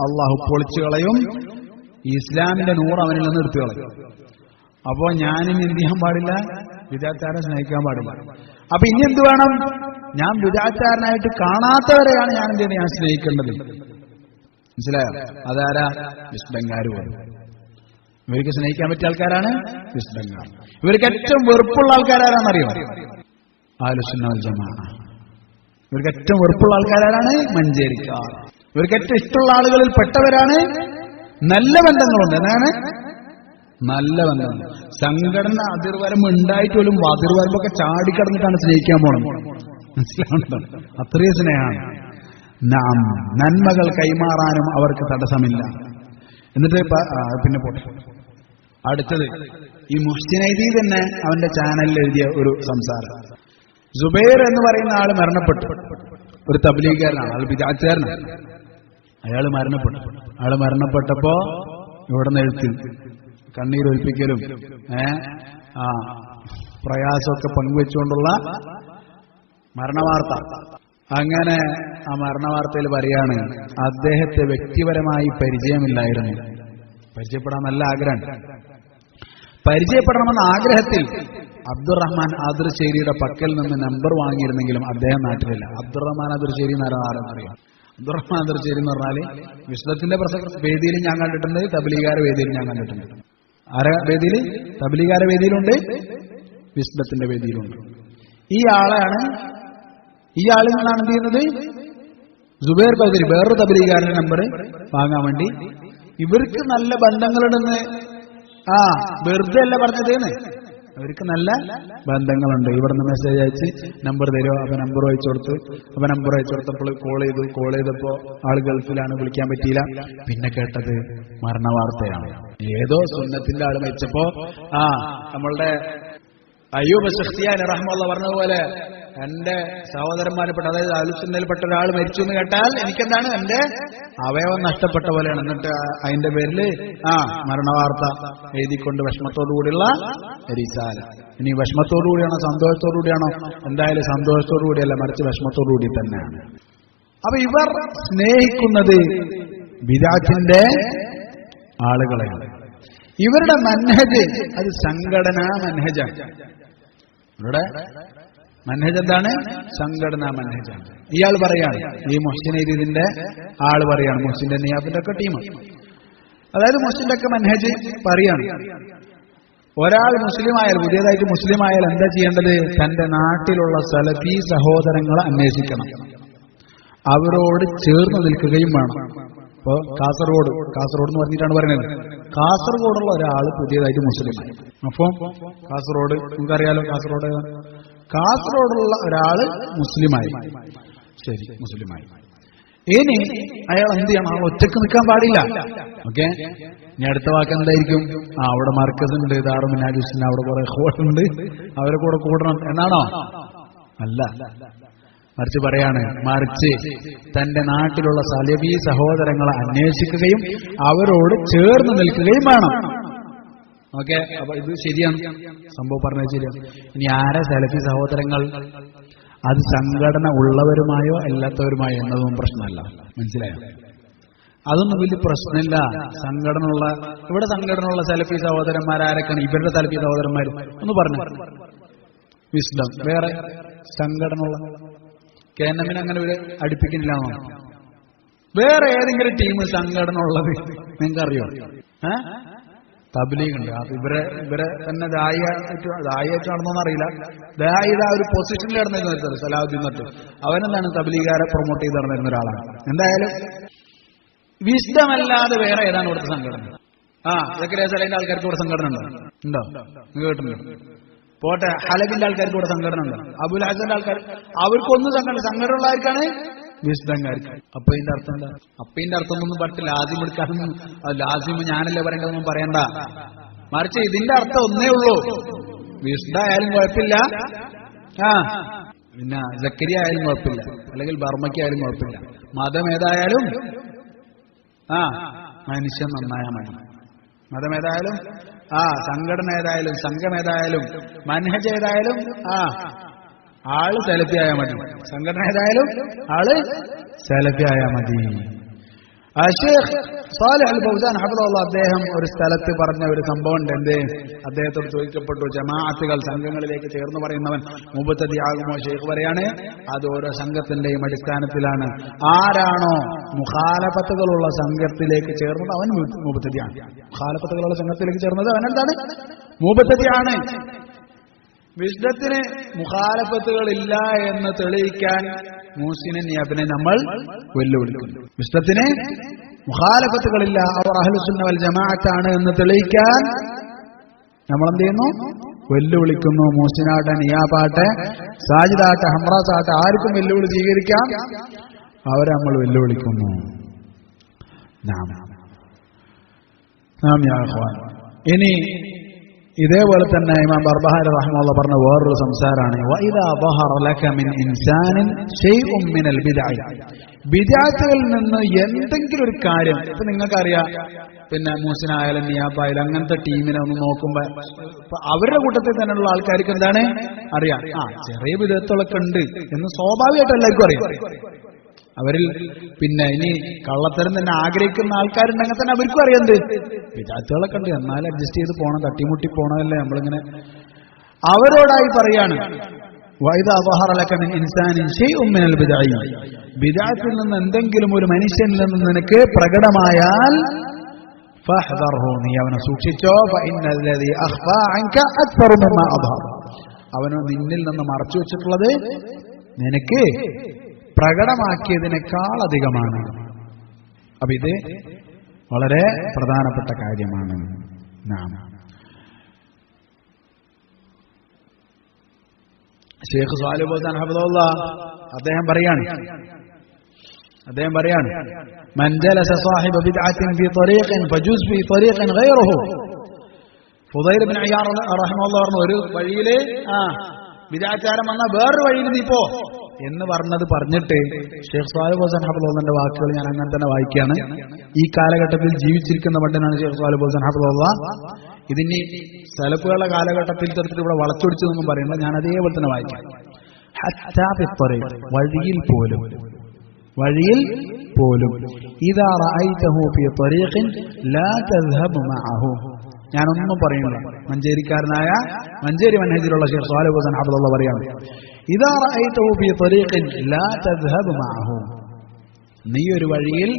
അള്ളാഹു പൊളിച്ചു കളയും, ഇസ്ലാമിന്റെ നൂറ് അവനിൽ നിന്ന് എടുത്തു കളയും. അപ്പോ ഞാനിനി എന്ത് ചെയ്യാൻ പാടില്ല? ബിദ്അത്താരെ സ്നേഹിക്കാൻ പാടില്ല. അപ്പൊ ഇനി എന്ത് വേണം? ഞാൻ ബിദ്അത്താരനായിട്ട് കാണാത്തവരെയാണ് ഞാൻ എന്ത് ചെയ്യുന്നത്? ഞാൻ സ്നേഹിക്കേണ്ടത്. മനസ്സിലായോ? അതാരാ? വിസ്ഡങ്കാർ പോലും. ഇവർക്ക് സ്നേഹിക്കാൻ പറ്റിയ ആൾക്കാരാണ് വിസ്ഡങ്കാർ. ഇവർക്ക് ഏറ്റവും വെറുപ്പുള്ള ആൾക്കാരാണെന്നറിയോ? അഹ്ലുസുന്നah വൽ ജമാഅ. ഇവർക്ക് ഏറ്റവും വെറുപ്പുള്ള ആൾക്കാരാണ് മഞ്ചേരിക്കാർ. ഇവർക്ക് ഏറ്റവും ഇഷ്ടമുള്ള ആളുകളിൽ പെട്ടവരാണ് നല്ല ബന്ധങ്ങളുണ്ട്. എന്താണ് നല്ല ബന്ധങ്ങൾ? സംഘടന അതിർവരം ഉണ്ടായിട്ട് പോലും അതിർവരമ്പൊക്കെ ചാടിക്കടന്നിട്ടാണ് സ്നേഹിക്കാൻ പോകണം. മനസ്സിലാവുന്നുണ്ടോ? അത്രയും സ്നേഹമാണ്. നന്മകൾ കൈമാറാനും അവർക്ക് തടസ്സമില്ല. എന്നിട്ട് പിന്നെ പോട്ടെ. അടുത്തത് ഈ മുഹ്സിനൈദി തന്നെ അവന്റെ ചാനലിൽ എഴുതിയ ഒരു സംസാരം. സുബൈർ എന്ന് പറയുന്ന ആള് മരണപ്പെട്ടു. ഒരു തബ്ലീഗുകാരനാണ്, ആൾ ബിദ്അത്തുകാരനാണ്. അയാൾ മരണപ്പെട്ടു. അയാൾ മരണപ്പെട്ടപ്പോ ഇവിടെ നിന്ന് എഴുത്തിൽ കണ്ണീരൊലിപ്പിക്കലും പ്രയാസമൊക്കെ പങ്കുവെച്ചുകൊണ്ടുള്ള മരണവാർത്ത. അങ്ങനെ ആ മരണവാർത്തയിൽ പറയാണ്, അദ്ദേഹത്തെ വ്യക്തിപരമായി പരിചയമില്ലായിരുന്നു. പരിചയപ്പെടാൻ നല്ല ആഗ്രഹം. പരിചയപ്പെടണമെന്ന ആഗ്രഹത്തിൽ അബ്ദുറഹ്മാൻ ആദിർശേരിയുടെ പക്കൽ നിന്ന് നമ്പർ വാങ്ങിയിരുന്നെങ്കിലും അദ്ദേഹം നാട്ടിലില്ല. അബ്ദുറഹ്മാൻ ആദിർശേരി എന്നറിയാം. അബ്ദുറഹ്മാൻ ആദിർശേരി എന്ന് പറഞ്ഞാല് വിശ്വത്തിന്റെ വേദിയിൽ ഞാൻ കണ്ടിട്ടുണ്ട്, തബ്ലീഗാര വേദിയിൽ ഞാൻ കണ്ടിട്ടുണ്ട്. ആരെ വേദിയിൽ? തബ്ലീഗാര വേദിയിലുണ്ട്, വിസ്ഡത്തിന്റെ വേദിയിലുണ്ട്. ഈ ആളിൽ നിന്നാണ് എന്ത് ചെയ്യുന്നത്? സുബൈർ ചൗധരി വേറൊരു തബ്ലീഗാരന്റെ നമ്പർ വാങ്ങാൻ വേണ്ടി. ഇവർക്ക് നല്ല ബന്ധങ്ങളുണ്ടെന്ന് വെറുതെ അല്ല പറഞ്ഞതേന്ന്. അവർക്ക് നല്ല ബന്ധങ്ങളുണ്ട്. ഇവിടുന്ന് മെസ്സേജ് അയച്ച് നമ്പർ തരുമോ? അപ്പൊ നമ്പർ അയച്ചു കൊടുത്ത്. അപ്പൊ നമ്പർ അയച്ചു കൊടുത്തപ്പോൾ കോൾ ചെയ്തപ്പോ ആള് ഗൾഫിലാണ്, വിളിക്കാൻ പറ്റിയില്ല. പിന്നെ കേട്ടത് മരണവാർത്തയാണ്. ഏതോ സുന്നത്തിന്റെ ആള് മരിച്ചപ്പോ നമ്മളുടെ അയ്യൂബ് സഖ്തിയാനി റഹ്മത്തുള്ളാഹി പറഞ്ഞതുപോലെ എന്റെ സഹോദരന്മാരെപ്പെട്ട, അതായത് അഹ്ലുസുന്നയിൽപ്പെട്ട ഒരാൾ മരിച്ചു എന്ന് കേട്ടാൽ എനിക്കെന്താണ്? എന്റെ അവയവം നഷ്ടപ്പെട്ട പോലെയാണ്. എന്നിട്ട് അതിന്റെ പേരിൽ മരണവാർത്ത എഴുതിക്കൊണ്ട് വിഷമത്തോടുകൂടിയുള്ള റിസാല. ഇനി വിഷമത്തോടുകൂടിയാണോ സന്തോഷത്തോടുകൂടിയാണോ? എന്തായാലും സന്തോഷത്തോടുകൂടിയല്ല, മറിച്ച് വിഷമത്തോടുകൂടി തന്നെയാണ്. അപ്പൊ ഇവർ സ്നേഹിക്കുന്നത് ബിദ്അത്തിന്റെ ആളുകളെയാണ്. ഇവരുടെ മനഹജ് അത് സംഘടനാ മനഹജാണ്. ഇവരുടെ മനഹജ് എന്താണ്? സംഘടനാ മനഹജാണ്. ഇയാൾ പറയാണ്, ഈ മുഹ്സിനൈദിന്റെ ആള് പറയാണ്, മുഹ്സിന്റെ നിയാബിന്റെ ഒക്കെ ടീം, അതായത് മുഹ്സിന്റെ ഒക്കെ മനഹജ് പറയാണ്. ഒരാൾ മുസ്ലിം ആയാൽ, പുതിയതായിട്ട് മുസ്ലിം ആയാൽ എന്താ ചെയ്യേണ്ടത്? തന്റെ നാട്ടിലുള്ള സലഫി സഹോദരങ്ങളെ അന്വേഷിക്കണം, അവരോട് ചേർന്ന് നിൽക്കുകയും വേണം. ഇപ്പോ കാസർഗോഡ് എന്ന് പറഞ്ഞിട്ടാണ് പറയുന്നത്. കാസർഗോഡുള്ള ഒരാൾ പുതിയതായിട്ട് മുസ്ലിമായി. അപ്പം കാസർഗോഡ് നിങ്ങൾക്കറിയാലോ, കാസർഗോഡുള്ള ഒരാള് മുസ്ലിമായി. ശരി, മുസ്ലിമായി. ഇനി അയാൾ എന്ത് ചെയ്യണം? അയാൾ ഒറ്റക്ക് നിൽക്കാൻ പാടില്ല. ഓക്കെ, ഇനി അടുത്ത വാക്ക് എന്തായിരിക്കും? അവിടെ മർക്കസ് ഉണ്ട്, ദാറുൽ മിനാജുസിന്, അവിടെ കുറെ ഹോളുണ്ട്, അവരെ കൂടെ കൂടണം എന്നാണോ? അല്ല, മറിച്ച് പറയാണ്, മറിച്ച് തന്റെ നാട്ടിലുള്ള സലഫി സഹോദരങ്ങളെ അന്വേഷിക്കുകയും അവരോട് ചേർന്ന് നിൽക്കുകയും വേണം. ഓക്കെ, അപ്പൊ ഇത് ശരിയാണ്, സംഭവം പറഞ്ഞത് ശരിയാണ്. ഇനി ആരെ സലഫി സഹോദരങ്ങൾ? അത് സംഘടന ഉള്ളവരുമായോ അല്ലാത്തവരുമായോ എന്നതൊന്നും പ്രശ്നമല്ല. മനസ്സിലായോ? അതൊന്നും വലിയ പ്രശ്നമില്ല. ഇവിടെ സംഘടന ഉള്ള സലഫി സഹോദരന്മാരാരൊക്കെയാണ്? ഇവരുടെ സലഫി സഹോദരന്മാർ ഒന്ന് പറഞ്ഞു. വിസ്ഡം വേറെ, സംഘടന ഉള്ള കേന്ദ്രമിന് അങ്ങനെ ഒരു അടുപ്പിക്കുന്നില്ല. വേറെ ഏതെങ്കിലും ടീം സംഘടന ഉള്ളത് നിങ്ങൾക്കറിയോ? തബ്ലീഗ് ഉണ്ട്. ഇവരെ തന്നെ ദായിയായിട്ട് നടന്നോന്നറിയില്ല. ദായിയുടെ ഒരു പൊസിഷനിൽ നടന്നിരുന്നത് സലാഹുദ്ദീൻ നട്ട്, അവനെന്താണ് തബ്ലീഗുകാരെ പ്രൊമോട്ട് ചെയ്ത് നടന്നിരുന്ന ഒരാളാണ്. എന്തായാലും വിശദമല്ലാതെ വേറെ ഏതാണ് ഇവിടുത്തെ സംഘടന? സക്കറിയ സലൈന്റെ ആൾക്കാർക്ക് ഇവിടെ സംഘടന ഉണ്ടോ? നിങ്ങൾ കേട്ടിട്ടുണ്ടോ? പോട്ടെ, ഹലബിന്റെ ആൾക്കാർക്ക് ഇവിടെ സംഘടന ഉണ്ടോ? അബുൽ ഹസന്റെ ആൾക്കാർ, അവർക്കൊന്നും സംഘടന ഉള്ള ആർക്കാണ്? വിശുദ്ധങ്കാർക്ക്. അപ്പൊ ഇതിന്റെ അർത്ഥം എന്താ? അപ്പൊ ഇതിന്റെ അർത്ഥം ഒന്നും പറഞ്ഞിട്ട് ലാസിം എടുക്കാനൊന്നും, ലാസിം ഞാനല്ലേ പറയേണ്ടതൊന്നും പറയണ്ട. മറിച്ച് ഇതിന്റെ അർത്ഥം ഒന്നേ ഉള്ളൂ. വിശുദ്ധായാലും കുഴപ്പമില്ല, പിന്നെ സക്കരിയ ആയാലും കുഴപ്പമില്ല, അല്ലെങ്കിൽ ബർമ്മയ്ക്കായാലും കുഴപ്പമില്ല. മതം ഏതായാലും മനുഷ്യൻ നന്നായാൽ മതി. മതം ഏതായാലും സംഘടന ഏതായാലും സംഘം ഏതായാലും മനഹജ് ഏതായാലും ആള് സലഫി ആയാൽ മതി. സംഘടന ഏതായാലും ആള് സലഫി ആയാൽ മതി. ഷേഖ് സാലിഹ് അൽ ഫൗസാൻ ഹഫിളഹുല്ലാഹ് അദ്ദേഹം ഒരു സ്ഥലത്ത് പറഞ്ഞ ഒരു സംഭവം ഉണ്ട്. എന്ത്? അദ്ദേഹത്തോട് ചോദിക്കപ്പെട്ടു, ജമാഅത്തുകൾ സംഘങ്ങളിലേക്ക് ചേർന്ന് പറയുന്നവൻ മുബത്തദി ആകുമോ? ഷേഖ് പറയാണ്, അത് ഓരോ സംഘത്തിന്റെയും അടിസ്ഥാനത്തിലാണ്. ആരാണോ മുഖാലഫത്തുകളുള്ള സംഘത്തിലേക്ക് ചേർന്നത് അവൻ മുബത്തദിയാണ്. മുഖാലഫത്തുകളുള്ള സംഘത്തിലേക്ക് ചേർന്നത് അവൻ എന്താണ്? മുബത്തദിയാണ്. വിശുദ്ധത്തിന് മുഖാലഫത്തുകളില്ല എന്ന് തെളിയിക്കാൻ മൂസിനെ നിയാബിനെ നമ്മൾ വെല്ലുവിളിക്കുന്നു. വിശുദ്ധത്തിന് മുഖാലഫത്തുകളില്ല, അവർ അഹ്ലുസുന്ന വൽ ജമാഅത്താണ് എന്ന് തെളിയിക്കാൻ നമ്മൾ എന്ത് ചെയ്യുന്നു? വെല്ലുവിളിക്കുന്നു. മൂസിനാട്ടെ, നിയാബാട്ടെ, സാജിദാട്ടെ, ഹംറാസാട്ടെ, ആർക്കും വെല്ലുവിളി സ്വീകരിക്കാം. അവരെ നമ്മൾ വെല്ലുവിളിക്കുന്നു. ഇനി ഇതേപോലെ തന്നെ ഇമാം ബർബഹാരി റഹ്മത്തുള്ളാഹി പറഞ്ഞ വേറൊരു സംസാരമാണ്, വഇദാ ദഹറ ലക മിൻ ഇൻസാനിൻ ശൈഉൻ മിനൽ ബിദ്അ. ബിദ്അത്തുകളിൽ നിന്ന് എന്തെങ്കിലും ഒരു കാര്യം, ഇപ്പൊ നിങ്ങൾക്കറിയാം, പിന്നെ മൂസിനായാലും നിയാബായാലും അങ്ങനത്തെ ടീമിനെ ഒന്ന് നോക്കുമ്പോ അവരുടെ കൂട്ടത്തിൽ തന്നെയുള്ള ആൾക്കാർക്ക് എന്താണ് അറിയാം, ചെറിയ ബിദ്അത്തുകളൊക്കെ ഉണ്ട് എന്ന് സ്വാഭാവികമായിട്ട് എല്ലാവർക്കും അറിയാം. അവരിൽ പിന്നെ ഇനി കള്ളത്തരം തന്നെ ആഗ്രഹിക്കുന്ന ആൾക്കാരുണ്ടെങ്കിൽ തന്നെ അവർക്കും അറിയാം വിദാത്തുകളൊക്കെ ഉണ്ട്, എന്നാലും അഡ്ജസ്റ്റ് ചെയ്ത് പോകണം, തട്ടിമുട്ടി പോകണമല്ലേ നമ്മളിങ്ങനെ. അവരോടായി പറയാണ്, ബിദ്അത്തിൽ നിന്ന് എന്തെങ്കിലും ഒരു മനുഷ്യനിൽ നിന്ന് നിനക്ക് പ്രകടമായാൽ നീ അവനെ സൂക്ഷിച്ചോ. അവന് നിന്നിൽ നിന്ന് മറച്ചു വെച്ചിട്ടുള്ളത് നിനക്ക് പ്രകടമാക്കിയതിനേക്കാൾ അധികമാണ്. അപ്പൊ ഇത് വളരെ പ്രധാനപ്പെട്ട കാര്യമാണ്. ഷേഖ് സ്വാലിഹ് ഫൗസാൻ ഹഫിളഹുല്ലാഹ് അദ്ദേഹം പറയാണ് മൻ ജലസ സാഹിബ ബിദ്അത്തിൻ ഫീ ത്വരീഖിൻ ഫജുസ് ഫീ ത്വരീഖിൻ ഗൈറഹു. ഫുദൈൽ ഇബ്നു ഇയാദ് റഹിമഹുല്ലാഹ് പറഞ്ഞു, ഒരു വഴിയില് ബിദ്അത്തുകാരൻ വന്ന വേറൊരു വഴിയിൽ നീ പോ എന്ന് പറഞ്ഞിട്ട് ഷേഖ് സ്വാലിഹ് ഫൗസാൻ ഹഫിളഹുല്ലാഹിന്റെ വാക്കുകൾ ഞാൻ അങ്ങനെ തന്നെ വായിക്കുകയാണ്. ഈ കാലഘട്ടത്തിൽ ജീവിച്ചിരിക്കുന്ന പണ്ഡിതനാണ് ഷേഖ് സ്വാലിഹ് ഫൗസാൻ ഹഫിളഹുല്ലാഹ്. ഇതിനി സലഫുകളുടെ കാലഘട്ടത്തിൽ തരത്തിൽ ഇവിടെ വളച്ചൊടിച്ചതൊന്നും പറയണ്ട, ഞാൻ അതേപോലെ തന്നെ വായിക്കാം. വഴിയിൽ പോലും ഇദാ റഅയ്തഹു ഫീ ത്വരീഖിൻ ലാ തദ്ഹബ് മഅഹു. ഞാനൊന്നും പറയുന്നില്ല. മഞ്ചേരിക്കാരനായ മഞ്ചേരി മനഹജിലുള്ള ഷേഖ് സ്വാലിഹ് ഫൗസാൻ ഹഫിളഹുല്ലാഹ് പറയാണ്, ഇദാ റഅയ്തഹു ഫീ ത്വരീഖിൻ ലാ തദ്ഹബ് മഅഹു. നീ ഒരു വഴിയിൽ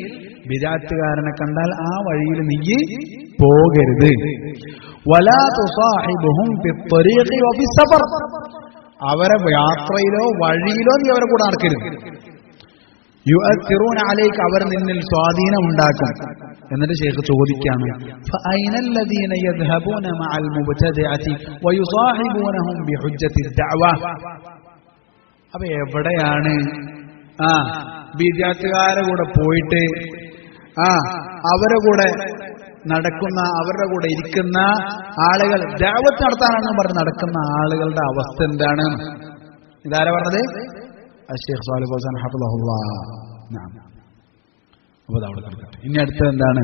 ബിദ്അത്തുകാരനെ കണ്ടാൽ ആ വഴിയിൽ നീ പോകരുത്. വലാ തുസാഹിബുഹും ഫിത്ത്വരീഖി വഫിസ്സഫർ. അവരെ യാത്രയിലോ വഴിയിലോ നീ അവരെ കൂടെ നടക്കരുത്. യുഅത്തിറൂന അലൈക, അവർ നിന്നിൽ സ്വാധീനം ഉണ്ടാക്കും. എന്നിട്ട് ശൈഖ് ചോദിക്കാണ്, ഫഅൈനല്ലദീന യദ്ഹബൂന മഅൽ മുബ്തദിഅതി വയുസാഹിബൂനഹും ബിഹുജ്ജത്തി ദഅവ. അപ്പൊ എവിടെയാണ് ബിദ്അത്തുകാരെ കൂടെ പോയിട്ട് അവരെ കൂടെ നടക്കുന്ന, അവരുടെ കൂടെ ഇരിക്കുന്ന ആളുകൾ ദഅവത്ത് നടത്താനാണെന്ന് പറഞ്ഞ് നടക്കുന്ന ആളുകളുടെ അവസ്ഥ എന്താണ്? ഇതാരാ പറഞ്ഞത്? ഷേഖ് സ്വാലിഹ് ഫൗസാൻ ഹഫിളഹുല്ലാഹ്. ഇനി അടുത്തത് എന്താണ്?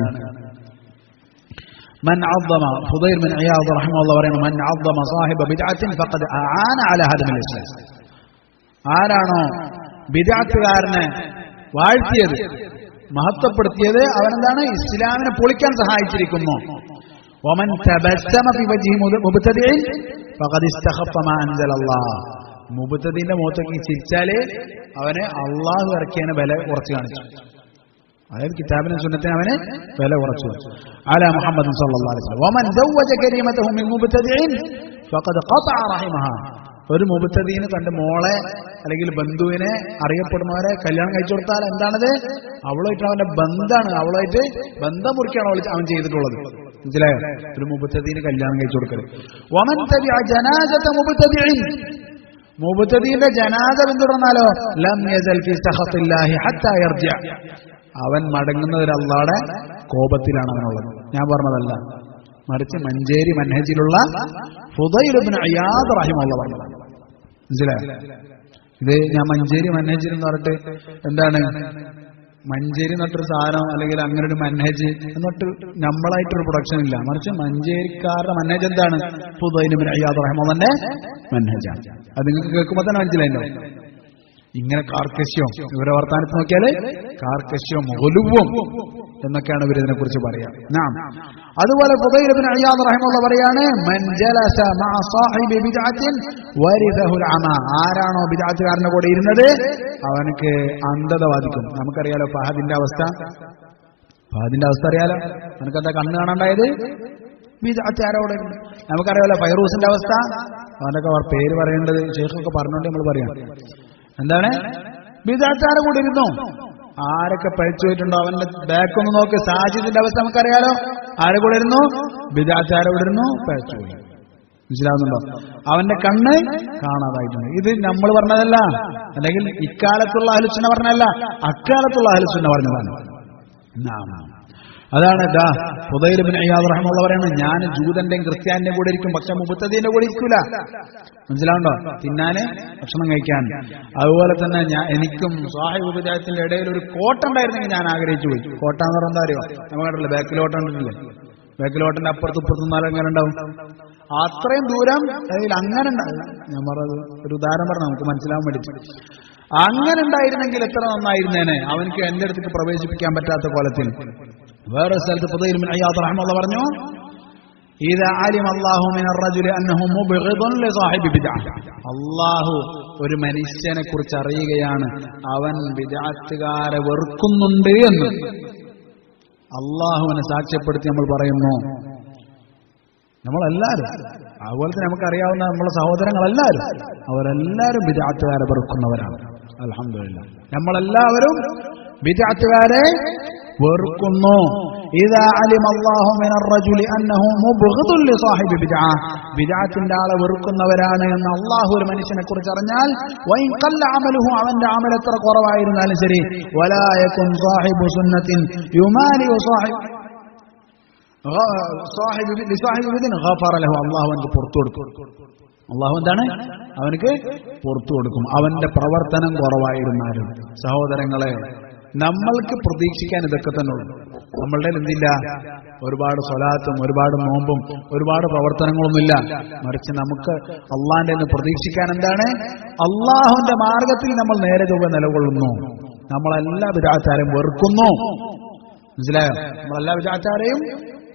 മൻ അദ്ദമ, ഫുദൈൽ ബിൻ ഇയാദ് റഹിമഹുല്ലാഹ് പറയുന്നു, മൻ അദ്ദമ സാഹിബ ബിദ്അത്തിൻ ഫഖദ് ആന അലാ ഹദ്മിൽ ഇസ്ലാം. ആരാണോ ബിദ്അത്തുകാരനെ വാഴ്ത്തിയത്, മഹത്വപ്പെടുത്തിയത്, അവനെന്താണ്? ഇസ്ലാമിനെ പൊളിക്കാൻ സഹായിച്ചിരിക്കുന്നു. വമൻ തബസ്സമ ഫി വജ്ഹി മുബ്തദിഇൻ ഫഖദ് ഇസ്തഖഫ മാ അൻസലല്ലാഹ്. മുബ്തദിന്റെ മുഖത്തേക്ക് ചിരിച്ചാല് അവന് അള്ളാഹു ഇറക്കിയതിന് വില കുറച്ച് കാണിച്ചു. അതായത് കിതാബിനും സുന്നത്തിനും അവന് വില കുറച്ചു. അലാ മുഹമ്മദ് സല്ലല്ലാഹു അലൈഹി വസല്ലം. വമൻ സവ്വജ കരീമതഹു മിൻ മുബ്തദിഇൻ ഫഖദ് ഖതഅ റഹിമഹ. ഒരു മുബ്തദീന് തന്റെ മോളെ അല്ലെങ്കിൽ ബന്ധുവിനെ, അറിയപ്പെടുന്നവരെ കല്യാണം കഴിച്ചു കൊടുത്താൽ എന്താണത്? അവളുമായിട്ട് അവന്റെ ബന്ധാണ്, അവളുമായിട്ട് ബന്ധം മുറിക്കാണ് അവൻ ചെയ്തിട്ടുള്ളത്. മനസ്സിലായോ? ഒരു മുബ്തദീന് കല്യാണം കഴിച്ചു കൊടുക്കരുത്. വമൻ തബിഅ ജനാസത മുബ്തദിഇൻ. മുബ്തദീന്റെ ജനാസ പിന്തുടർന്നാലോ ലം യസൽ ഫീ സഖത്തില്ലാഹി ഹത്താ യർജിഅ. അവൻ മടങ്ങുന്നവർ അല്ലാഹുവിന്റെ കോപത്തിലാണ് അവനുള്ളത്. ഞാൻ പറഞ്ഞതല്ല, മറിച്ച് മഞ്ചേരി മൻഹജിലുള്ള ഫുദൈൽ ഇബ്നു ഇയാദ് റഹിമഹുല്ലാഹ് പറഞ്ഞതാണ്. മനസ്സിലായോ? ഇത് ഞാൻ മഞ്ചേരി മൻഹജിൽ എന്ന് പറഞ്ഞിട്ട് എന്താണ് മഞ്ചേരി എന്നിട്ടൊരു സാധനം അല്ലെങ്കിൽ അങ്ങനെ ഒരു മൻഹജ് എന്നിട്ട് നമ്മളായിട്ടൊരു പ്രൊഡക്ഷൻ ഇല്ല, മറിച്ച് മഞ്ചേരിക്കാരുടെ മൻഹജ് എന്താണ്? ഫുദൈൽ ഇബ്നു ഇയാദ് റഹിമഹുല്ലാഹന്റെ മൻഹജാണ്. അത് നിങ്ങൾക്ക് കേൾക്കുമ്പോൾ തന്നെ മനസ്സിലായല്ലോ. ഇങ്ങനെ കാർക്കശ്യവും ഇവരെ വർത്താനത്ത് നോക്കിയാല് കാർക്കശ്യവും ഗുലുവും എന്നൊക്കെയാണ് ഇവർ ഇതിനെ കുറിച്ച് പറയാ. അതുപോലെ ഫുദൈൽ ഇബ്നു ഇയാദ് റഹിമഹുല്ലാഹ് പറയാണ്, മൻ ജലസ മഅ സാഹിബി ബിദ്അത്തിൻ വരിസഹുൽ അമാ. ആരാണോ ബിദ്അത്തുകാരന്റെ കൂടെ ഇരുന്നത് അവനക്ക് അന്ധത ബാധിക്കും. നമുക്കറിയാലോ ഫഹദിന്റെ അവസ്ഥ. ഫഹദിന്റെ അവസ്ഥ അറിയാലോ. അവനക്കെന്താ കണ്ണ് കാണാണ്ടായത്? ബിദ്അത്തുകാരോടെ. നമുക്കറിയാലോ ഫൈറൂസിന്റെ അവസ്ഥ. അവനൊക്കെ പേര് പറയേണ്ടത് ശേഖൊക്കെ പറഞ്ഞോണ്ട് നമ്മൾ പറയാം. എന്താണ്? ബിദ്അത്തുകാരെ കൂടെ ഇരുന്നു. ആരൊക്കെ പഴിച്ചു പോയിട്ടുണ്ടോ അവന്റെ ബാക്ക് ഒന്ന് നോക്ക്. സാജിദിന്റെ അവസ്ഥ നമുക്കറിയാലോ. ആരെ കൂടെ ഇരുന്നു? ബിദ്അത്തുകാരെ കൂടെ ഇരുന്നു, പഴിച്ചു പോയി. മനസ്സിലാവുന്നുണ്ടോ? അവന്റെ കണ്ണ് കാണാതായിട്ടുണ്ട്. ഇത് നമ്മൾ പറഞ്ഞതല്ല, അല്ലെങ്കിൽ ഇക്കാലത്തുള്ള അഹ്ലുസുന്ന പറഞ്ഞതല്ല, അക്കാലത്തുള്ള അഹ്ലുസുന്ന പറഞ്ഞതാണ്. അതാണ് ഫുദൈൽ ഇബ്നു ഇയാദ് റഹിമഹുല്ലാഹ് പറയുന്നത്, ഞാൻ ജൂതന്റെയും ക്രിസ്ത്യാനിന്റെയും കൂടെ ഇരിക്കും, പക്ഷെ മുബത്തദീന്റെ കൂടെ ഇരിക്കൂല. മനസ്സിലാവുണ്ടോ? തിന്നാന്, ഭക്ഷണം കഴിക്കാൻ. അതുപോലെ തന്നെ എനിക്കും സാഹിബ് ബിദ്അത്തിന്റെ ഇടയിൽ ഒരു കോട്ട ഉണ്ടായിരുന്നെങ്കിൽ ഞാൻ ആഗ്രഹിച്ചു പോയി. കോട്ട എന്ന് പറഞ്ഞാൽ എന്താ അറിയോ? നമ്മൾ കണ്ടില്ലേ ബാക്കിലോട്ട ഉണ്ടല്ലേ? ബാക്കിലോട്ടന്റെ അപ്പുറത്തും ഇപ്പുറത്തും നാളെ എങ്ങനെ ഉണ്ടാവും? അത്രയും ദൂരം അതിൽ അങ്ങനെ ഞാൻ പറഞ്ഞത് ഒരു ഉദാഹരണം പറഞ്ഞു നമുക്ക് മനസ്സിലാവാൻ വേണ്ടിയിട്ട്. അങ്ങനെ ഉണ്ടായിരുന്നെങ്കിൽ എത്ര നന്നായിരുന്നേനെ. അവനക്ക് എന്റെ അടുത്തേക്ക് പ്രവേശിപ്പിക്കാൻ പറ്റാത്ത കോലത്തിൽ. വേറെ സ്ഥലത്ത് ഫുദൈൽ ഇബ്നു ഇയാദ് റഹിമഹുല്ലാഹ് പറഞ്ഞു, ഇദാ അലിമ അല്ലാഹു മിനർ റജുലി അന്നഹു മുബ്ഗിദുൻ ലിസാഹിബി ബിദ്അ. അല്ലാഹു ഒരു മനുഷ്യനെ കുറിച്ച് അറിയുകയാണ് അവൻ ബിദ്അത്തുകാരെ വെറുക്കുന്നുണ്ട് എന്ന്. അല്ലാഹുവിനെ സാക്ഷ്യപ്പെടുത്തി നമ്മൾ പറയുന്നു. നമ്മളെല്ലാവരും അതുപോലെ തന്നെ നമുക്കറിയാവുന്ന നമ്മളെ സഹോദരങ്ങളെല്ലാവരും അവരെല്ലാവരും ബിദ്അത്തുകാരെ വെറുക്കുന്നവരാണ്. അൽഹംദുലില്ലാഹ്. നമ്മളെല്ലാവരും ബിദ്അത്തുകാരെ വെറുക്കുന്നു. ഇദാ അലിമ അല്ലാഹു മിനർ റജുലി അന്നഹു മുബ്ഗിദുൻ ലിസാഹിബി ബിദ്അ. ബിദ്അത്തിന്റെ ആളെ വെറുക്കുന്നവരാണ് എന്ന് അല്ലാഹു ഒരു മനുഷ്യനെ കുറിച്ച് അറിഞ്ഞാൽ, വഇൻ ഖല്ല അമലുഹു, അവന്റെ അമൽ എത്ര കുറവായിരുന്നാലും ശരി, വലാ യകുൻ സാഹിബു സുന്നത്തിൻ യുമാലി സാഹിബി ബിദ്അ ഗഫറ ലഹു. അല്ലാഹു അവൻക്ക് പുറത്തു കൊടുക്കും. അല്ലാഹു എന്താണ്? അവനക്ക് പുറത്തു കൊടുക്കും, അവന്റെ പ്രവർത്തനം കുറവായിരുന്നാലും. സഹോദരങ്ങളെ, നമ്മൾക്ക് പ്രതീക്ഷിക്കാൻ ഇതൊക്കെ തന്നെ ഉള്ളൂ. നമ്മളുടെ എന്തില്ല? ഒരുപാട് സ്വലാത്തും ഒരുപാട് നോമ്പും ഒരുപാട് പ്രവർത്തനങ്ങളൊന്നുമില്ല. മറിച്ച് നമുക്ക് അള്ളാന്റെ നിന്ന് പ്രതീക്ഷിക്കാൻ എന്താണ്? അള്ളാഹുവിന്റെ മാർഗത്തിൽ നമ്മൾ നേരെ ചൊവ്വെ നിലകൊള്ളുന്നു. നമ്മളെല്ലാ ബിദ്അത്തുകാരെയും വെറുക്കുന്നു. മനസ്സിലായോ? നമ്മളെല്ലാ ബിദ്അത്തുകാരെയും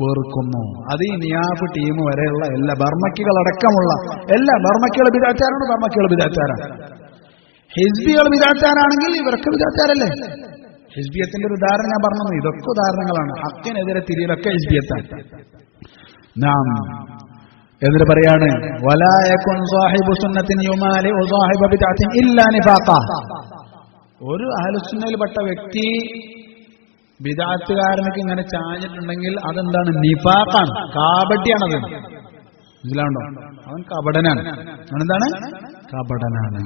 വെറുക്കുന്നു. അത് ഈ നിയാഫ് ടീം വരെയുള്ള എല്ലാ ബർമക്കികളടക്കമുള്ള എല്ലാ ബർമക്കികൾ ബിദ്അത്തുകാരാണ്. ബർമക്കികൾ ബിദ്അത്തുകാരാണ്. ഹിസ്ബികൾ ബിദ്അത്തുകാരാണെങ്കിൽ ഇവരൊക്കെ ബിദ്അത്തുകാരല്ലേ? ഹിസ്ബിയത്തിന്റെ ഒരു ഉദാഹരണം ഞാൻ പറഞ്ഞു. ഇതൊക്കെ ഉദാഹരണങ്ങളാണ്. ഹക്കിനെതിരെ തിരിയലൊക്കെ ഹിസ്ബിയത്താണ്. നാം എതിരെ പറയാണ്, വലാ യകുൻ സാഹിബു സുന്നത്തിൻ യുമാലി സാഹിബ ബിദ്അത്തിൻ ഇല്ലാ നിഫാഖ. ഒരു അഹ്ലുസുന്നയിൽപ്പെട്ട വ്യക്തി ബിദ്അത്തുകാരനക്ക് ഇങ്ങനെ ചാഞ്ഞിട്ടുണ്ടെങ്കിൽ അതെന്താണ്? നിഫാഖാണ്, കാപട്യാണത്. മനസ്സിലാവുണ്ടോ? അവൻ കപടനാണ്. അവനെന്താണ്? കപടനാണ്.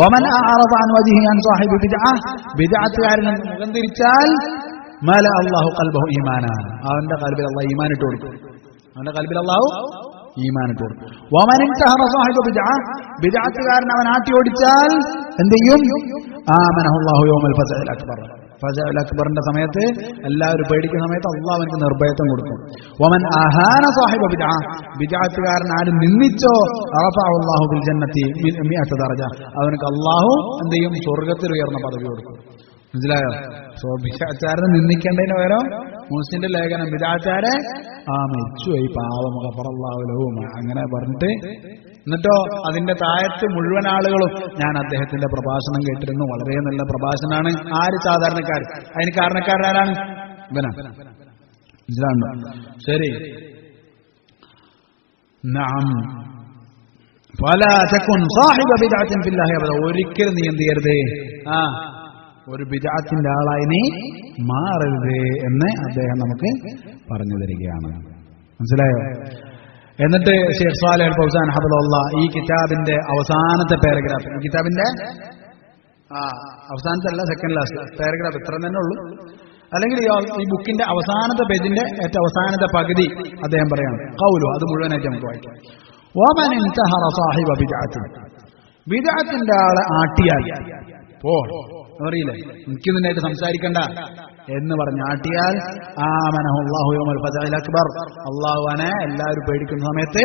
വമൻ അഅറദ അൻ വജ്ഹിഹി അൻ സാഹിബി ബിദ്അ. ബിദ്അത്തുകാരനെ മുഖം തിരിച്ചാൽ മല അല്ലാഹു ഖൽബഹു ഈമാന. അവന്റെ ഖൽബിൽ അല്ലാഹു ഈമാൻ ഇട്ട് കൊടുക്കും. അവന്റെ ഖൽബിൽ അല്ലാഹു ഈമാൻ ഇട്ട് കൊടുക്കും. വമൻ ഇൻതഹറ സാഹിബ ബിദ്അ. ബിദ്അത്തുകാരൻ അവൻ ആട്ടി ഓടിച്ചാൽ എന്ത് ചെയ്യും? ആമനഹു അല്ലാഹു യൗമൽ ഫസഇൽ അക്ബർ. ഫസഇൽ അക്ബറിന്റെ സമയത്ത് എല്ലാവരും പേടിക്കുന്ന സമയത്ത് അല്ലാഹു അവനക്ക് നിർഭയത്വം കൊടുക്കും. വമൻ അഹാന സാഹിബ ബിദ്അ. ബിദ്അത്തുകാരൻ ആരും നിന്ദിച്ചോ റഫഅഹു അല്ലാഹു ബിൽ ജന്നത്തി മിഅത ദറജ. അവനക്ക് അല്ലാഹു എന്ത് ചെയ്യും? സ്വർഗ്ഗത്തിൽ ഉയർന്ന പദവി കൊടുക്കും. മനസ്സിലായോ? ബിദ്അത്തുകാരനെ നിന്ദിക്കേണ്ടതിന് പകരം മുസ്ലിന്റെ ലേഖനം ബിദ്അത്തുകാരെ മെച്ചുപോയി പാവം ഗഫറല്ലാഹു ലഹു അങ്ങനെ പറഞ്ഞിട്ട്, എന്നിട്ടോ അതിന്റെ താഴത്ത് മുഴുവൻ ആളുകളും ഞാൻ അദ്ദേഹത്തിന്റെ പ്രഭാഷണം കേട്ടിരുന്നു, വളരെ നല്ല പ്രഭാഷണമാണ്. ആര്? സാധാരണക്കാർ. അതിന് കാരണക്കാരനാരാണ്? ഇവനാ. മനസ്സിലാണോ? ശരി. നഅം ഫലാ തകുൻ സാഹിബ ബിദ്അത്തിൻ ഫില്ലാഹി അബദ. ഒരിക്കലും നീ എന്ത് ചെയ്യരുത്? ഒരു ബിദ്അത്തിന്റെ ആളായി നീ മാറരുത് എന്ന് അദ്ദേഹം നമുക്ക് പറഞ്ഞു തരികയാണ്. മനസ്സിലായോ? എന്നിട്ട് ശൈഖ് സ്വാലിഹ് അൽ ഫൗസാൻ ഹഫിളഹുല്ലാഹ് ഈ കിതാബിന്റെ അവസാനത്തെ പാരഗ്രാഫ്, ഈ കിതാബിന്റെ അവസാനത്തെ അല്ല, സെക്കൻഡ് ലാസ്റ്റ് പാരഗ്രാഫ്, ഇത്ര തന്നെ ഉള്ളൂ. അല്ലെങ്കിൽ ഈ ബുക്കിന്റെ അവസാനത്തെ പേജിന്റെ ഏറ്റവും അവസാനത്തെ പകുതി അദ്ദേഹം പറയാണ് ഖൗലു, അത് മുഴുവനായിട്ട് നമുക്ക് വായിക്കാം. വമൻ ഇൻതഹറ സാഹിബ ബിദ്അത്തിൻ, ബിദ്അത്തിന്റെ ആളെ ആട്ടിയാൽ, പോ അറിയില്ലേ എനിക്ക് നിന്നായിട്ട് സംസാരിക്കണ്ട എന്ന് പറഞ്ഞ് ആട്ടിയാൽ, ആമനഹു അല്ലാഹു യൗമൽ ഫസഇൽ അക്ബർ, അല്ലാഹു അവനെ എല്ലാവരും പേടിക്കുന്ന സമയത്ത്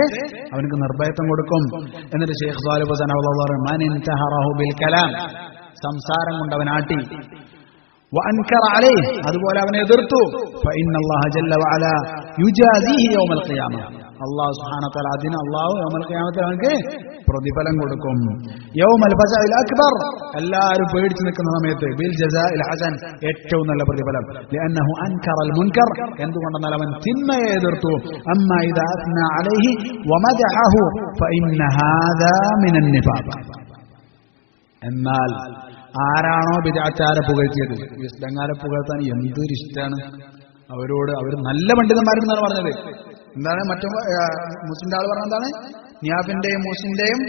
അവനക്ക് നിർഭയത്വം കൊടുക്കും. എന്നിട്ട് ശൈഖ് സാലിഹ് ഹുസൈൻ അള്ളാഹു മൻ ഇൻതഹറഹു ബിൽ കലാം, സംസാരം കൊണ്ട് അവൻ ആട്ടി, വഅൻകറ അലൈഹി, അതുപോലെ അവനെ എതിർത്തു, ഫഇന്നല്ലാഹ ജല്ല വഅല യുജാസിഹി യൗമൽ ഖിയാമ, അല്ലാഹു സുബ്ഹാനഹു വതആല അതിന് അല്ലാഹു യൗമൽ ഖിയാമത്തിൽ അവനക്ക് പ്രതിഫലം കൊടുക്കും. യൗമൽ ഫസഇൽ അക്ബർ, എല്ലാവരും പേടിച്ചു നിൽക്കുന്ന സമയത്ത്, ബിൽ ജസാഇൽ ഹസൻ, ഏറ്റവും നല്ല പ്രതിഫലം. ലിഅന്നഹു അൻകറൽ മുൻകർ, എന്തുകൊണ്ടെന്നാൽ അവൻ തിന്മയെ എതിർത്തു. അമ്മാ ഇദാ അസ്ന അലൈഹി വമദഹഹു ഫഇന്ന ഹാദാ മിനൻ നിഫാഖ്, എന്നാൽ ആരാണോ ബിദ്അത്താരെ പുകഴ്ത്തിയത്, വിസ്ഡങ്ങാരെ പുകഴ്ത്താൻ എന്തൊരു ഇഷ്ടമാണ് അവരോട്. അവർ നല്ല പണ്ഡിതന്മാരെന്നാണ് പറഞ്ഞത്. എന്താണ് മറ്റു മുസ്ലിന്റെ ആൾ പറഞ്ഞ എന്താണ്, നിയാഫിന്റെയും മൂസിന്റെയും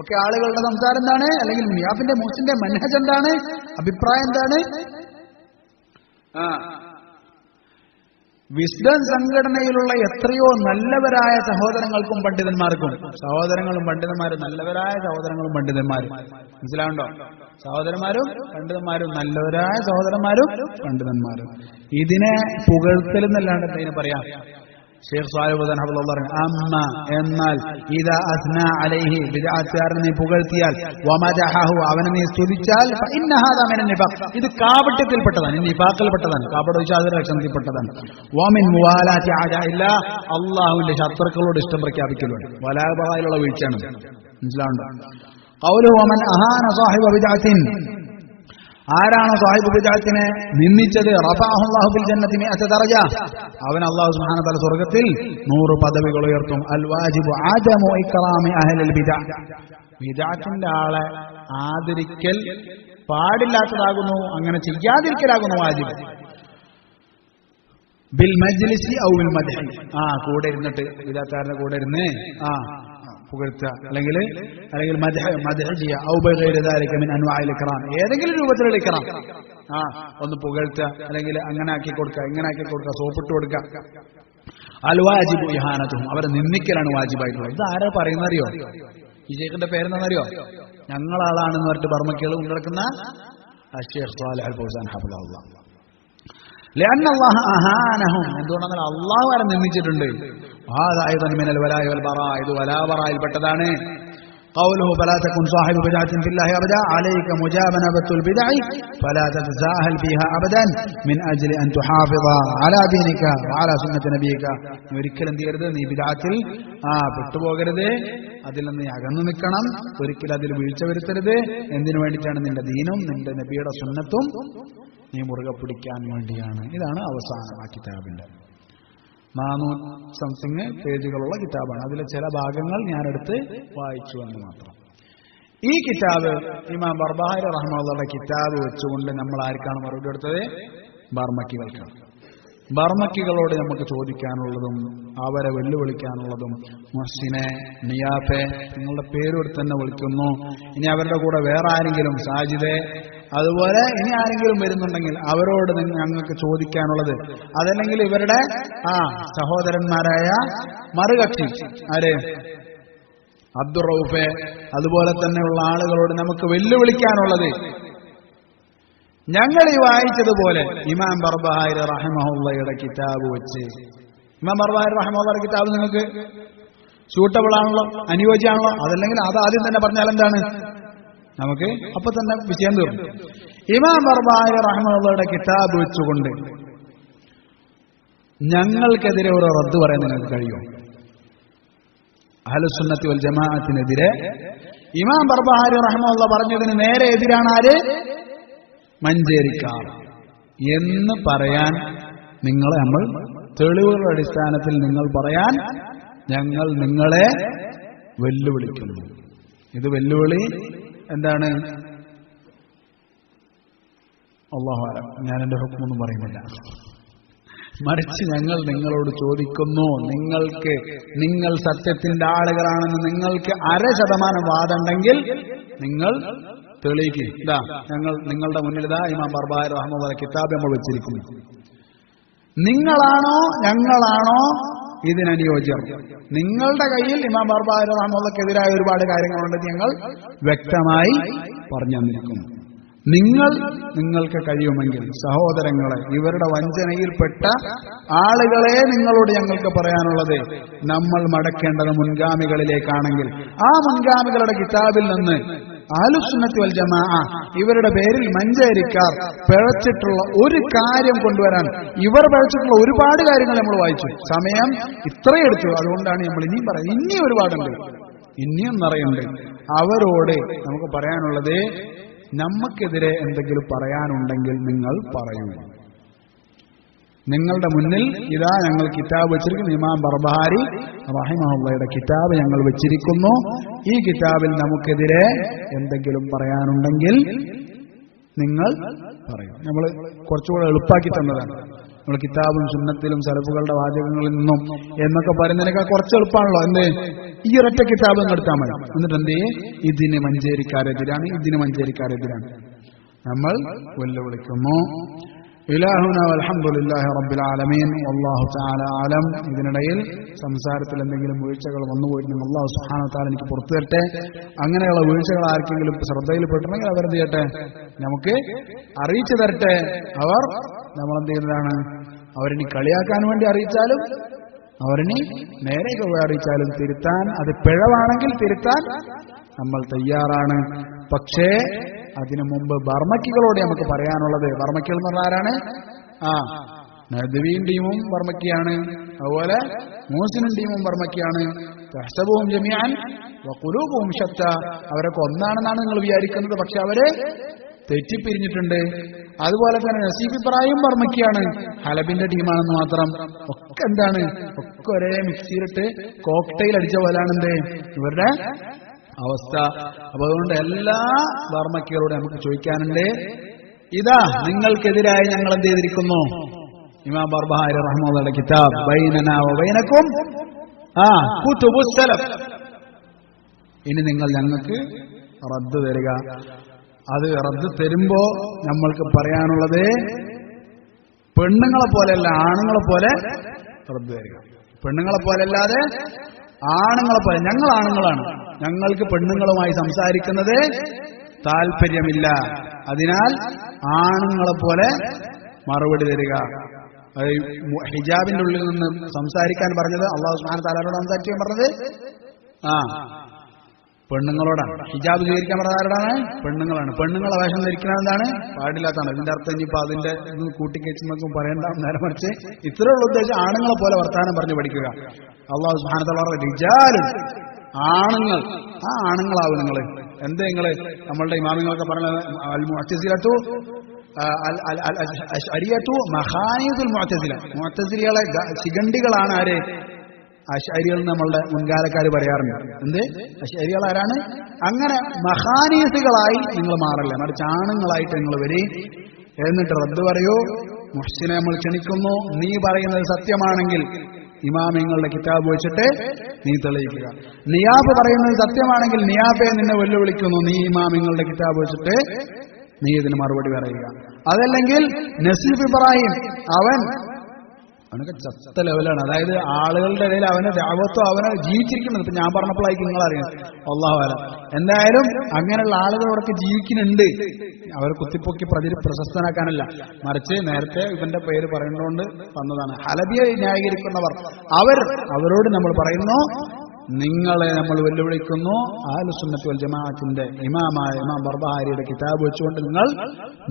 ഒക്കെ ആളുകളുടെ സംസാരം എന്താണ്, അല്ലെങ്കിൽ നിയാഫിന്റെ മൂസിന്റെ മൻഹജ് എന്താണ്, അഭിപ്രായം എന്താണ്? വിസ്ഡം സംഘടനയിലുള്ള എത്രയോ നല്ലവരായ സഹോദരങ്ങൾക്കും പണ്ഡിതന്മാർക്കും, സഹോദരങ്ങളും പണ്ഡിതന്മാരും, നല്ലവരായ സഹോദരങ്ങളും പണ്ഡിതന്മാരും, മനസ്സിലാവുണ്ടോ? സഹോദരന്മാരും പണ്ഡിതന്മാരും, നല്ലവരായ സഹോദരന്മാരും പണ്ഡിതന്മാരും, ഇതിനെ പുകഴ്ത്തലെന്നല്ലാണ്ട് ഇതിനെ പറയാം. ശൈഖ് സാലിഹ് ഹുസൈൻ ഹഫിളഹുല്ലാഹ് പറഞ്ഞു, അമ്മ എന്നാൽ ഇദാ അസ്നാ അലൈഹി, ബിദ്അത്തുകാരനെ നീ പുകഴ്ത്തിയാൽ, വമദഹഹു അവനെ നീ സ്തുതിച്ചാൽ, ഫഇന്ന ഹാദാ മിനൻ നിഫാഖ്, ഇത് കാപട്യത്തിൽപ്പെട്ടതാണ്, നിഫാഖിൽപ്പെട്ടതാണ്, കാപട്യ വിശ്വാസ ലക്ഷണത്തിൽപ്പെട്ടതാണ്. വമിൻ മുവാലാത്തി അഅദാഇല്ലാ, അല്ലാഹുവിന്റെ ശത്രുക്കളോട് ഇഷ്ടം പ്രഖ്യാപിക്കലാണ്, വലാബറായിലുള്ള വീഴ്ചയാണ്. മനസ്സിലാവുണ്ടോ? ഖൗലുഹു വമൻ അഹാന സാഹിബ ബിദ്അത്തിൻ, ആരാണോ സാഹിബ് ബിദ്അത്തിനെ നിന്ദിച്ചത്, റഫഅഹു അല്ലാഹു ബിൽ ജന്നതി മിഅത ദറജ, അവൻ അല്ലാഹു സുബ്ഹാനഹു വ തആല സ്വർഗ്ഗത്തിൽ 100 പദവികൾ ഉയർത്തും. അൽ വാജിബു ആദമു ഇക്റാമി അഹ്ലിൽ ബിദ്അ, ബിദ്അത്തിന്റെ ആളെ ആദരിക്കൽ പാടില്ലാത്തതാകുന്നു, അങ്ങനെ ചെയ്യാതിരിക്കലാകുന്നു വാജിബ്. ബിൽ മജ്ലിസി ഔ ബിൽ മദ്ഹി, കൂടെ ഇരുന്നിട്ട് ബിദ്അത്തുകാരന്റെ കൂടെ ഇരുന്ന് പുകഴ്ത്തുക, അല്ലെങ്കിൽ മദ്ഹ് ചെയ്യുക. ഔ ബഗൈരി ദാലിക മിൻ അൻവാഇൽ ഇക്റാം, ഏതെങ്കിലും രൂപത്തിലുള്ള ഇക്റാം, ഒന്ന് പുകഴ്ത്തുക, അല്ലെങ്കിൽ അങ്ങനെ ആക്കി കൊടുക്കുക, ഇങ്ങനെ ആക്കി കൊടുക്കുക, സോപ്പിട്ട് കൊടുക്കുക. അൽ വാജിബു ഇഹാനതുഹും, അവരെ നിന്ദിക്കലാണ് വാജിബായിട്ടുള്ളത്. ഇത് ആരാ പറയുന്നറിയോ? ഈ ശൈഖിന്റെ പേരെന്താണെന്നറിയോ? ഞങ്ങളാളാണെന്ന് പറഞ്ഞിട്ട് ബർമക്കികൾ കൊണ്ടുനടക്കുന്ന ശൈഖ് സാലിഹ് അൽ ഫൗസാൻ ഹഫിളഹുല്ലാഹ്. ലഅന്ന അല്ലാഹ അഹാനഹും, എന്തുകൊണ്ടെന്നാൽ അല്ലാഹു അവരെ നിന്ദിച്ചിട്ടുണ്ട്. ഹാദാ അയ്ദൻ മിനൽ വലാഇ വൽ ബറാ, ഇത് വലാ ബറായിൽപ്പെട്ടതാണ്. ഖൗലുഹു ഫലാ തകുൻ സാഹിബു ബിദ്അത്തിൻ ഫില്ലാഹി അബദാ അലൈക മുജാബനബത്തുൽ ബിദ്അഇ ഫലാ തതസാഹൽ ഫീഹാ അബദൻ മിൻ അജ്ലി അൻ തുഹാഫിള അലാ ദീനിക വഅലാ സുന്നത്തി നബിയിക, ഒരിക്കലും എന്ത് ചെയ്യരുത്, നീ ബിദ്അത്തിൽ പെട്ടുപോകരുത്, അതിൽ നിന്ന് അകന്നു നിൽക്കണം, ഒരിക്കലും അതിൽ വീഴ്ച വരുത്തരുത്. എന്തിനു വേണ്ടിയിട്ടാണ്? നിന്റെ ദീനും നിന്റെ നബിയുടെ സുന്നത്തും നീ മുറുകെ പിടിക്കാൻ വേണ്ടിയാണ്. ഇതാണ് അവസാനം ആ കിതാബിന്റെ 400 സംതിങ് പേജുകളുള്ള കിതാബാണ്. അതിലെ ചില ഭാഗങ്ങൾ ഞാനെടുത്ത് വായിച്ചു എന്ന് മാത്രം. ഈ കിതാബ് ഇമാം ബർബഹാരി റഹ്മത്തുള്ളാഹിയുടെ കിതാബ് വെച്ചുകൊണ്ട് നമ്മൾ ആർക്കാണ് മറുപടി എടുത്തത്? ബർമക്കികൾക്കാണ്. ബർമക്കികളോട് നമുക്ക് ചോദിക്കാനുള്ളതും അവരെ വെല്ലുവിളിക്കാനുള്ളതും, മുഹ്സിനെ, നിയാഫെ, നിങ്ങളുടെ പേരെടുത്ത് തന്നെ വിളിക്കുന്നു. ഇനി അവരുടെ കൂടെ വേറെ ആരെങ്കിലും, സാജിദെ, അതുപോലെ ഇനി ആരെങ്കിലും വരുന്നുണ്ടെങ്കിൽ അവരോട് ഞങ്ങൾക്ക് ചോദിക്കാനുള്ളത്, അതല്ലെങ്കിൽ ഇവരുടെ സഹോദരന്മാരായ മറുകക്ഷി ആര്, അബ്ദുർ റൌഫെ, അതുപോലെ തന്നെയുള്ള ആളുകളോട് നമുക്ക് വെല്ലുവിളിക്കാനുള്ളത്, ഞങ്ങൾ ഈ വായിച്ചതുപോലെ ഇമാം ബർബഹാരി റഹിമഹുള്ളയുടെ കിതാബ് വെച്ച്, ഇമാം ബർബഹാരി റഹിമഹുള്ളയുടെ കിതാബ് നിങ്ങൾക്ക് സൂട്ടബിൾ ആണല്ലോ, അനുയോജ്യമാണല്ലോ, അതല്ലെങ്കിൽ അത് ആദ്യം തന്നെ പറഞ്ഞാൽ എന്താണ്, നമുക്ക് അപ്പൊ തന്നെ വിഷയം തീർന്നു. ഇമാം ബർബഹാരി റഹിമഹുള്ളയുടെ കിതാബ് വെച്ചുകൊണ്ട് ഞങ്ങൾക്കെതിരെ ഒരു റദ്ദ് പറയാൻ നിങ്ങൾക്ക് കഴിയുമോ? അഹ്ലുസുന്നത്തി വൽ ജമാഅത്തിനെതിരെ ഇമാം ബർബഹാരി റഹിമഹുള്ള പറഞ്ഞതിന് നേരെ എതിരാണ് ആര്? മഞ്ചേരിക്കാർ എന്ന് പറയാൻ നിങ്ങളെ നമ്മൾ തെളിവുകളുടെ അടിസ്ഥാനത്തിൽ നിങ്ങൾ പറയാൻ ഞങ്ങൾ നിങ്ങളെ വെല്ലുവിളിക്കുന്നു. ഇത് വെല്ലുവിളി എന്താണ്? അല്ലാഹു അലം, ഞാൻ എന്റെ ഹുക്മൊന്നും പറയുന്നില്ല. മറിച്ച് ഞങ്ങൾ നിങ്ങളോട് ചോദിക്കുന്നു, നിങ്ങൾ സത്യത്തിന്റെ ആളുകളാണെന്ന് നിങ്ങൾക്ക് 0.5% വാദമുണ്ടെങ്കിൽ നിങ്ങൾ തെളിയിക്ക്. ഇതാ ഞങ്ങൾ നിങ്ങളുടെ മുന്നിൽ ഇതാ ഇമാം ബർബഹാരി റഹ്മത്തുള്ളാഹി കിതാബ് നമ്മൾ വെച്ചിരിക്കുന്നു. നിങ്ങളാണോ ഞങ്ങളാണോ ഇതിനനുയോജ്യർ? നിങ്ങളുടെ കയ്യിൽ ഇമാം ബർബഹാരി റഹ്മത്തുള്ളാഹിക്കെതിരായ ഒരുപാട് കാര്യങ്ങളുണ്ടെന്ന് ഞങ്ങൾ വ്യക്തമായി പറഞ്ഞു തന്നിരിക്കുന്നു. നിങ്ങൾക്ക് കഴിയുമെങ്കിൽ സഹോദരങ്ങളെ, ഇവരുടെ വഞ്ചനയിൽപ്പെട്ട ആളുകളെ നിങ്ങളോട് ഞങ്ങൾക്ക് പറയാനുള്ളത്, നമ്മൾ മടക്കേണ്ടത് മുൻഗാമികളിലേക്കാണെങ്കിൽ ആ മുൻഗാമികളുടെ കിതാബിൽ നിന്ന് അഹ്ലുസുന്നത്തി വൽ ജമാഅ ഇവരുടെ പേരിൽ മഞ്ചേരിക്കാർ പിഴച്ചിട്ടുള്ള ഒരു കാര്യം കൊണ്ടുവരാൻ, ഇവർ പിഴച്ചിട്ടുള്ള ഒരുപാട് കാര്യങ്ങൾ നമ്മൾ വായിച്ചു. സമയം ഇത്രയും എടുത്തു. അതുകൊണ്ടാണ് നമ്മൾ ഇനിയും പറയുന്നത്. ഇനിയും ഒരുപാടുണ്ട്, ഇനിയും നിറയുണ്ട്. അവരോട് നമുക്ക് പറയാനുള്ളത്, നമുക്കെതിരെ എന്തെങ്കിലും പറയാനുണ്ടെങ്കിൽ നിങ്ങൾ പറയൂ. നിങ്ങളുടെ മുന്നിൽ ഇതാ ഞങ്ങൾ കിതാബ് വെച്ചിരിക്കുന്നു. ഇമാം ബർബഹാരി റഹിമഹുള്ളയുടെ കിതാബ് ഞങ്ങൾ വെച്ചിരിക്കുന്നു. ഈ കിതാബിൽ നമുക്കെതിരെ എന്തെങ്കിലും പറയാനുണ്ടെങ്കിൽ നിങ്ങൾ പറയൂ. നമ്മൾ കുറച്ചുകൂടെ എളുപ്പാക്കി തന്നതാണ്. നമ്മൾ കിതാബും സുന്നത്തിലും സലഫുകളുടെ വാചകങ്ങളിൽ നിന്നും എന്നൊക്കെ പറയുന്നതിനേക്കാൾ കുറച്ച് എളുപ്പമാണല്ലോ. എന്ത്, ഈ ഒരൊറ്റ കിതാബ് എടുത്താൽ മതി. എന്നിട്ട് എന്ത് ചെയ്യേ, ഇതിന് മഞ്ചേരിക്കാരെതിരാണ്, ഇതിന് മഞ്ചേരിക്കാരെതിരാണ്. നമ്മൾ വെല്ലുവിളിക്കുന്നു. ഇലാഹുന വൽഹംദുലില്ലാഹി റബ്ബിൽ ആലമീൻ വല്ലാഹു തആല ആലം. ഇതിനിടയിൽ സംസാരത്തിൽ എന്തെങ്കിലും വീഴ്ചകൾ വന്നുപോയിട്ടുണ്ടെങ്കിൽ അല്ലാഹു സുബ്ഹാനഹു വ തആല എനിക്ക് പുറത്തു തരട്ടെ. അങ്ങനെയുള്ള വീഴ്ചകൾ ആർക്കെങ്കിലും ശ്രദ്ധയിൽപ്പെട്ടിട്ടുണ്ടെങ്കിൽ അവരെന്ത് ചെയ്യട്ടെ, നമുക്ക് അറിയിച്ചു തരട്ടെ. അവർ നമ്മളെന്ത് ചെയ്യുന്നതാണ്, അവരിനി കളിയാക്കാൻ വേണ്ടി അറിയിച്ചാലും അവരിനി നേരെ അറിയിച്ചാലും തിരുത്താൻ, അത് പിഴവാണെങ്കിൽ തിരുത്താൻ നമ്മൾ തയ്യാറാണ്. പക്ഷേ അതിനു മുമ്പ് ബർമക്കികളോട് നമുക്ക് പറയാനുള്ളത്, ബർമക്കികൾ എന്ന് പറഞ്ഞാൽ ആരാണ്? നദ്വീൻ ടീമും ബർമക്കിയാണ്, അതുപോലെ മൂസിനും ടീമും ബർമക്കിയാണ്. തഹ്സബുഹും ജമീഅൻ വഖുലൂബുഹും ശത്താ. അവരൊക്കെ ഒന്നാണെന്നാണ് നിങ്ങൾ വിചാരിക്കുന്നത്, പക്ഷെ അവര് തെറ്റിപ്പിരിഞ്ഞിട്ടുണ്ട്. അതുപോലെ തന്നെ നസീബ് ഇബ്രാഹിം ബർമക്കിയാണ്, ഹലബിന്റെ ടീമാണെന്ന് മാത്രം. ഒക്കെ എന്താണ്, ഒക്കെ ഒരേ മിക്സിയിലിട്ട് കോക്ടെയിൽ അടിച്ച പോലാണ് എന്ത് ഇവരുടെ അവസ്ഥ. അപ്പൊ അതുകൊണ്ട് എല്ലാ ബർമക്കികളോട് നമുക്ക് ചോദിക്കാനുണ്ട്, ഇതാ നിങ്ങൾക്കെതിരായി ഞങ്ങൾ എന്ത് ചെയ്തിരിക്കുന്നു? ഇമാം ബർബഹാരി റഹ്മത്തുള്ളാഹിയുടെ കിതാബ് ബൈനനാ വ ബൈനകും കുതുബുസ് സലഫ്. ഇനി നിങ്ങൾ ഞങ്ങൾക്ക് റദ്ദ് തരിക. അത് റദ്ദ് തരുമ്പോ നമ്മൾക്ക് പറയാനുള്ളത്, പെണ്ണുങ്ങളെ പോലെയല്ല ആണുങ്ങളെ പോലെ റദ്ദ് തരിക. പെണ്ണുങ്ങളെ പോലെ അല്ലാതെ ആണുങ്ങളെ പോലെ. ഞങ്ങൾ ആണുങ്ങളാണ്, ഞങ്ങൾക്ക് പെണ്ണുങ്ങളുമായി സംസാരിക്കുന്നത് താല്പര്യമില്ല. അതിനാൽ ആണുങ്ങളെ പോലെ മറുപടി തരിക. ഹിജാബിന്റെ ഉള്ളിൽ നിന്ന് സംസാരിക്കാൻ പറഞ്ഞത് അല്ലാഹു സുബ്ഹാനഹു വ തആലയോട് സംസാരിക്കാൻ പറഞ്ഞത് പെണ്ണുങ്ങളോടാണ്. ഹിജാബ് സ്വീകരിക്കാൻ പറഞ്ഞത് ആരോടാണ്? പെണ്ണുങ്ങളാണ്. പെണ്ണുങ്ങളെ വേഷം ധരിക്കുന്നത് എന്താണ്? പാടില്ലാത്താണ്. ഇതിന്റെ അർത്ഥം ഇനിയിപ്പോ അതിന്റെ കൂട്ടിക്കെച്ചും പറയേണ്ട, നേരെ മറിച്ച് ഇത്രയുള്ള ഉദ്ദേശം ആണുങ്ങളെ പോലെ വർത്താനം പറഞ്ഞു പഠിക്കുക. അല്ലാഹു സുബ്ഹാനഹു വ തആല റിജാലും, ആണുങ്ങൾ, ആ ആണുങ്ങളാവും നിങ്ങൾ. എന്ത് നിങ്ങള് നമ്മളുടെ ഇമാമിങ്ങളൊക്കെ പറഞ്ഞത് അൽ മുഅ്തസിലത്തു അൽ അശ്അരിയത്തു മഖാനിദുൽ മുഅ്തസില. മുഅ്തസിലികളെ ശിഖണ്ഡികളാണ് ആര്? അശ്അരികൾ നമ്മളുടെ മുൻകാലക്കാർ പറയാറുണ്ട്. എന്ത്, അശ്അരികൾ ആരാണ്? അങ്ങനെ മഖാനീസുകളായി നിങ്ങൾ മാറല്ല, മറിച്ച് ആണുങ്ങളായിട്ട് നിങ്ങൾ വരി. എന്നിട്ട് റദ്ദ് പറയൂ. മുഹ്സിനെ നമ്മൾ ക്ഷണിക്കുന്നു, നീ പറയുന്നത് സത്യമാണെങ്കിൽ ഇമാമിങ്ങളുടെ കിതാബ് വെച്ചിട്ട് നീ തെളിയിക്കുക. നിയാബ് പറയുന്നത് സത്യമാണെങ്കിൽ നിയാബെ നിന്നെ വെല്ലുവിളിക്കുന്നു, നീ ഇമാമിങ്ങളുടെ കിതാബ് വെച്ചിട്ട് നീ ഇതിന് മറുപടി പറയുക. അതല്ലെങ്കിൽ നസീബ് ഇബ്രാഹിം, അവനൊക്കെ ചത്ത ലെവലാണ്. അതായത് ആളുകളുടെ ഇടയിൽ അവനെ ദഅവത്തോ അവനെ ജീവിച്ചിരിക്കുന്നത്. ഇപ്പൊ ഞാൻ പറഞ്ഞപ്പോഴായിരിക്കും നിങ്ങൾ അറിയുന്നത്. അല്ലാഹു അലം. എന്തായാലും അങ്ങനെയുള്ള ആളുകളോടൊക്കെ ജീവിക്കുന്നുണ്ട്. അവർ കുത്തിപ്പൊക്കി പ്രശസ്തനാക്കാനല്ല, മറിച്ച് നേരത്തെ ഇവന്റെ പേര് പറയുന്നതുകൊണ്ട് വന്നതാണ്. ഹലബിയെ ന്യായീകരിക്കുന്നവർ അവരോട് നമ്മൾ പറയുന്നു, നിങ്ങളെ നമ്മൾ വെല്ലുവിളിക്കുന്നു. അഹ്ലുസുന്നത്തി വൽ ജമാഅത്തിന്റെ ഇമാമായ ഇമാം ബർബഹാരിയുടെ കിതാബ് വെച്ചുകൊണ്ട് നിങ്ങൾ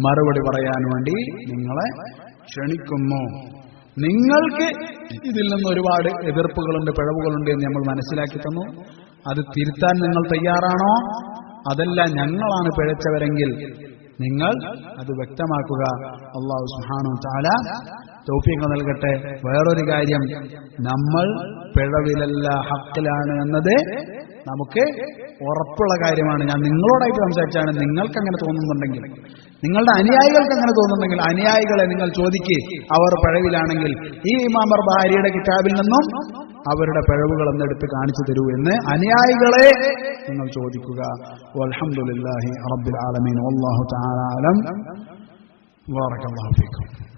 മറുപടി പറയാൻ വേണ്ടി നിങ്ങളെ ക്ഷണിക്കുന്നു. നിങ്ങൾക്ക് ഇതിൽ നിന്ന് ഒരുപാട് എതിർപ്പുകളുണ്ട്, പിഴവുകളുണ്ട് എന്ന് നമ്മൾ മനസ്സിലാക്കി തന്നു. അത് തിരുത്താൻ നിങ്ങൾ തയ്യാറാണോ? അതല്ല ഞങ്ങളാണ് പിഴച്ചവരെങ്കിൽ നിങ്ങൾ അത് വ്യക്തമാക്കുക. അല്ലാഹു സുബ്ഹാനഹു വ തആല തൗഫീഖ് നൽകട്ടെ. വേറൊരു കാര്യം, നമ്മൾ പിഴവിലല്ല ഹക്കിലാണ് എന്നത് നമുക്ക് ഉറപ്പുള്ള കാര്യമാണ്. ഞാൻ നിങ്ങളോടായിട്ട് സംസാരിച്ചാണ്. നിങ്ങൾക്ക് അങ്ങനെ തോന്നുന്നുണ്ടെങ്കിൽ, നിങ്ങളുടെ അനുയായികൾക്ക് അങ്ങനെ തോന്നുന്നുണ്ടെങ്കിൽ, അനുയായികളെ നിങ്ങൾ ചോദിക്ക്, അവർ പിഴവിലാണെങ്കിൽ ഈ ഇമാം ബർബഹാരിയുടെ കിതാബിൽ നിന്നും അവരുടെ പിഴവുകൾ എന്നെടുത്ത് കാണിച്ചു തരൂ എന്ന് അനുയായികളെ നിങ്ങൾ ചോദിക്കുക. വൽഹംദുലില്ലാഹി റബ്ബിൽ ആലമീൻ. വല്ലാഹു തആല അലം. ബറകല്ലാഹു ഫീക്കും.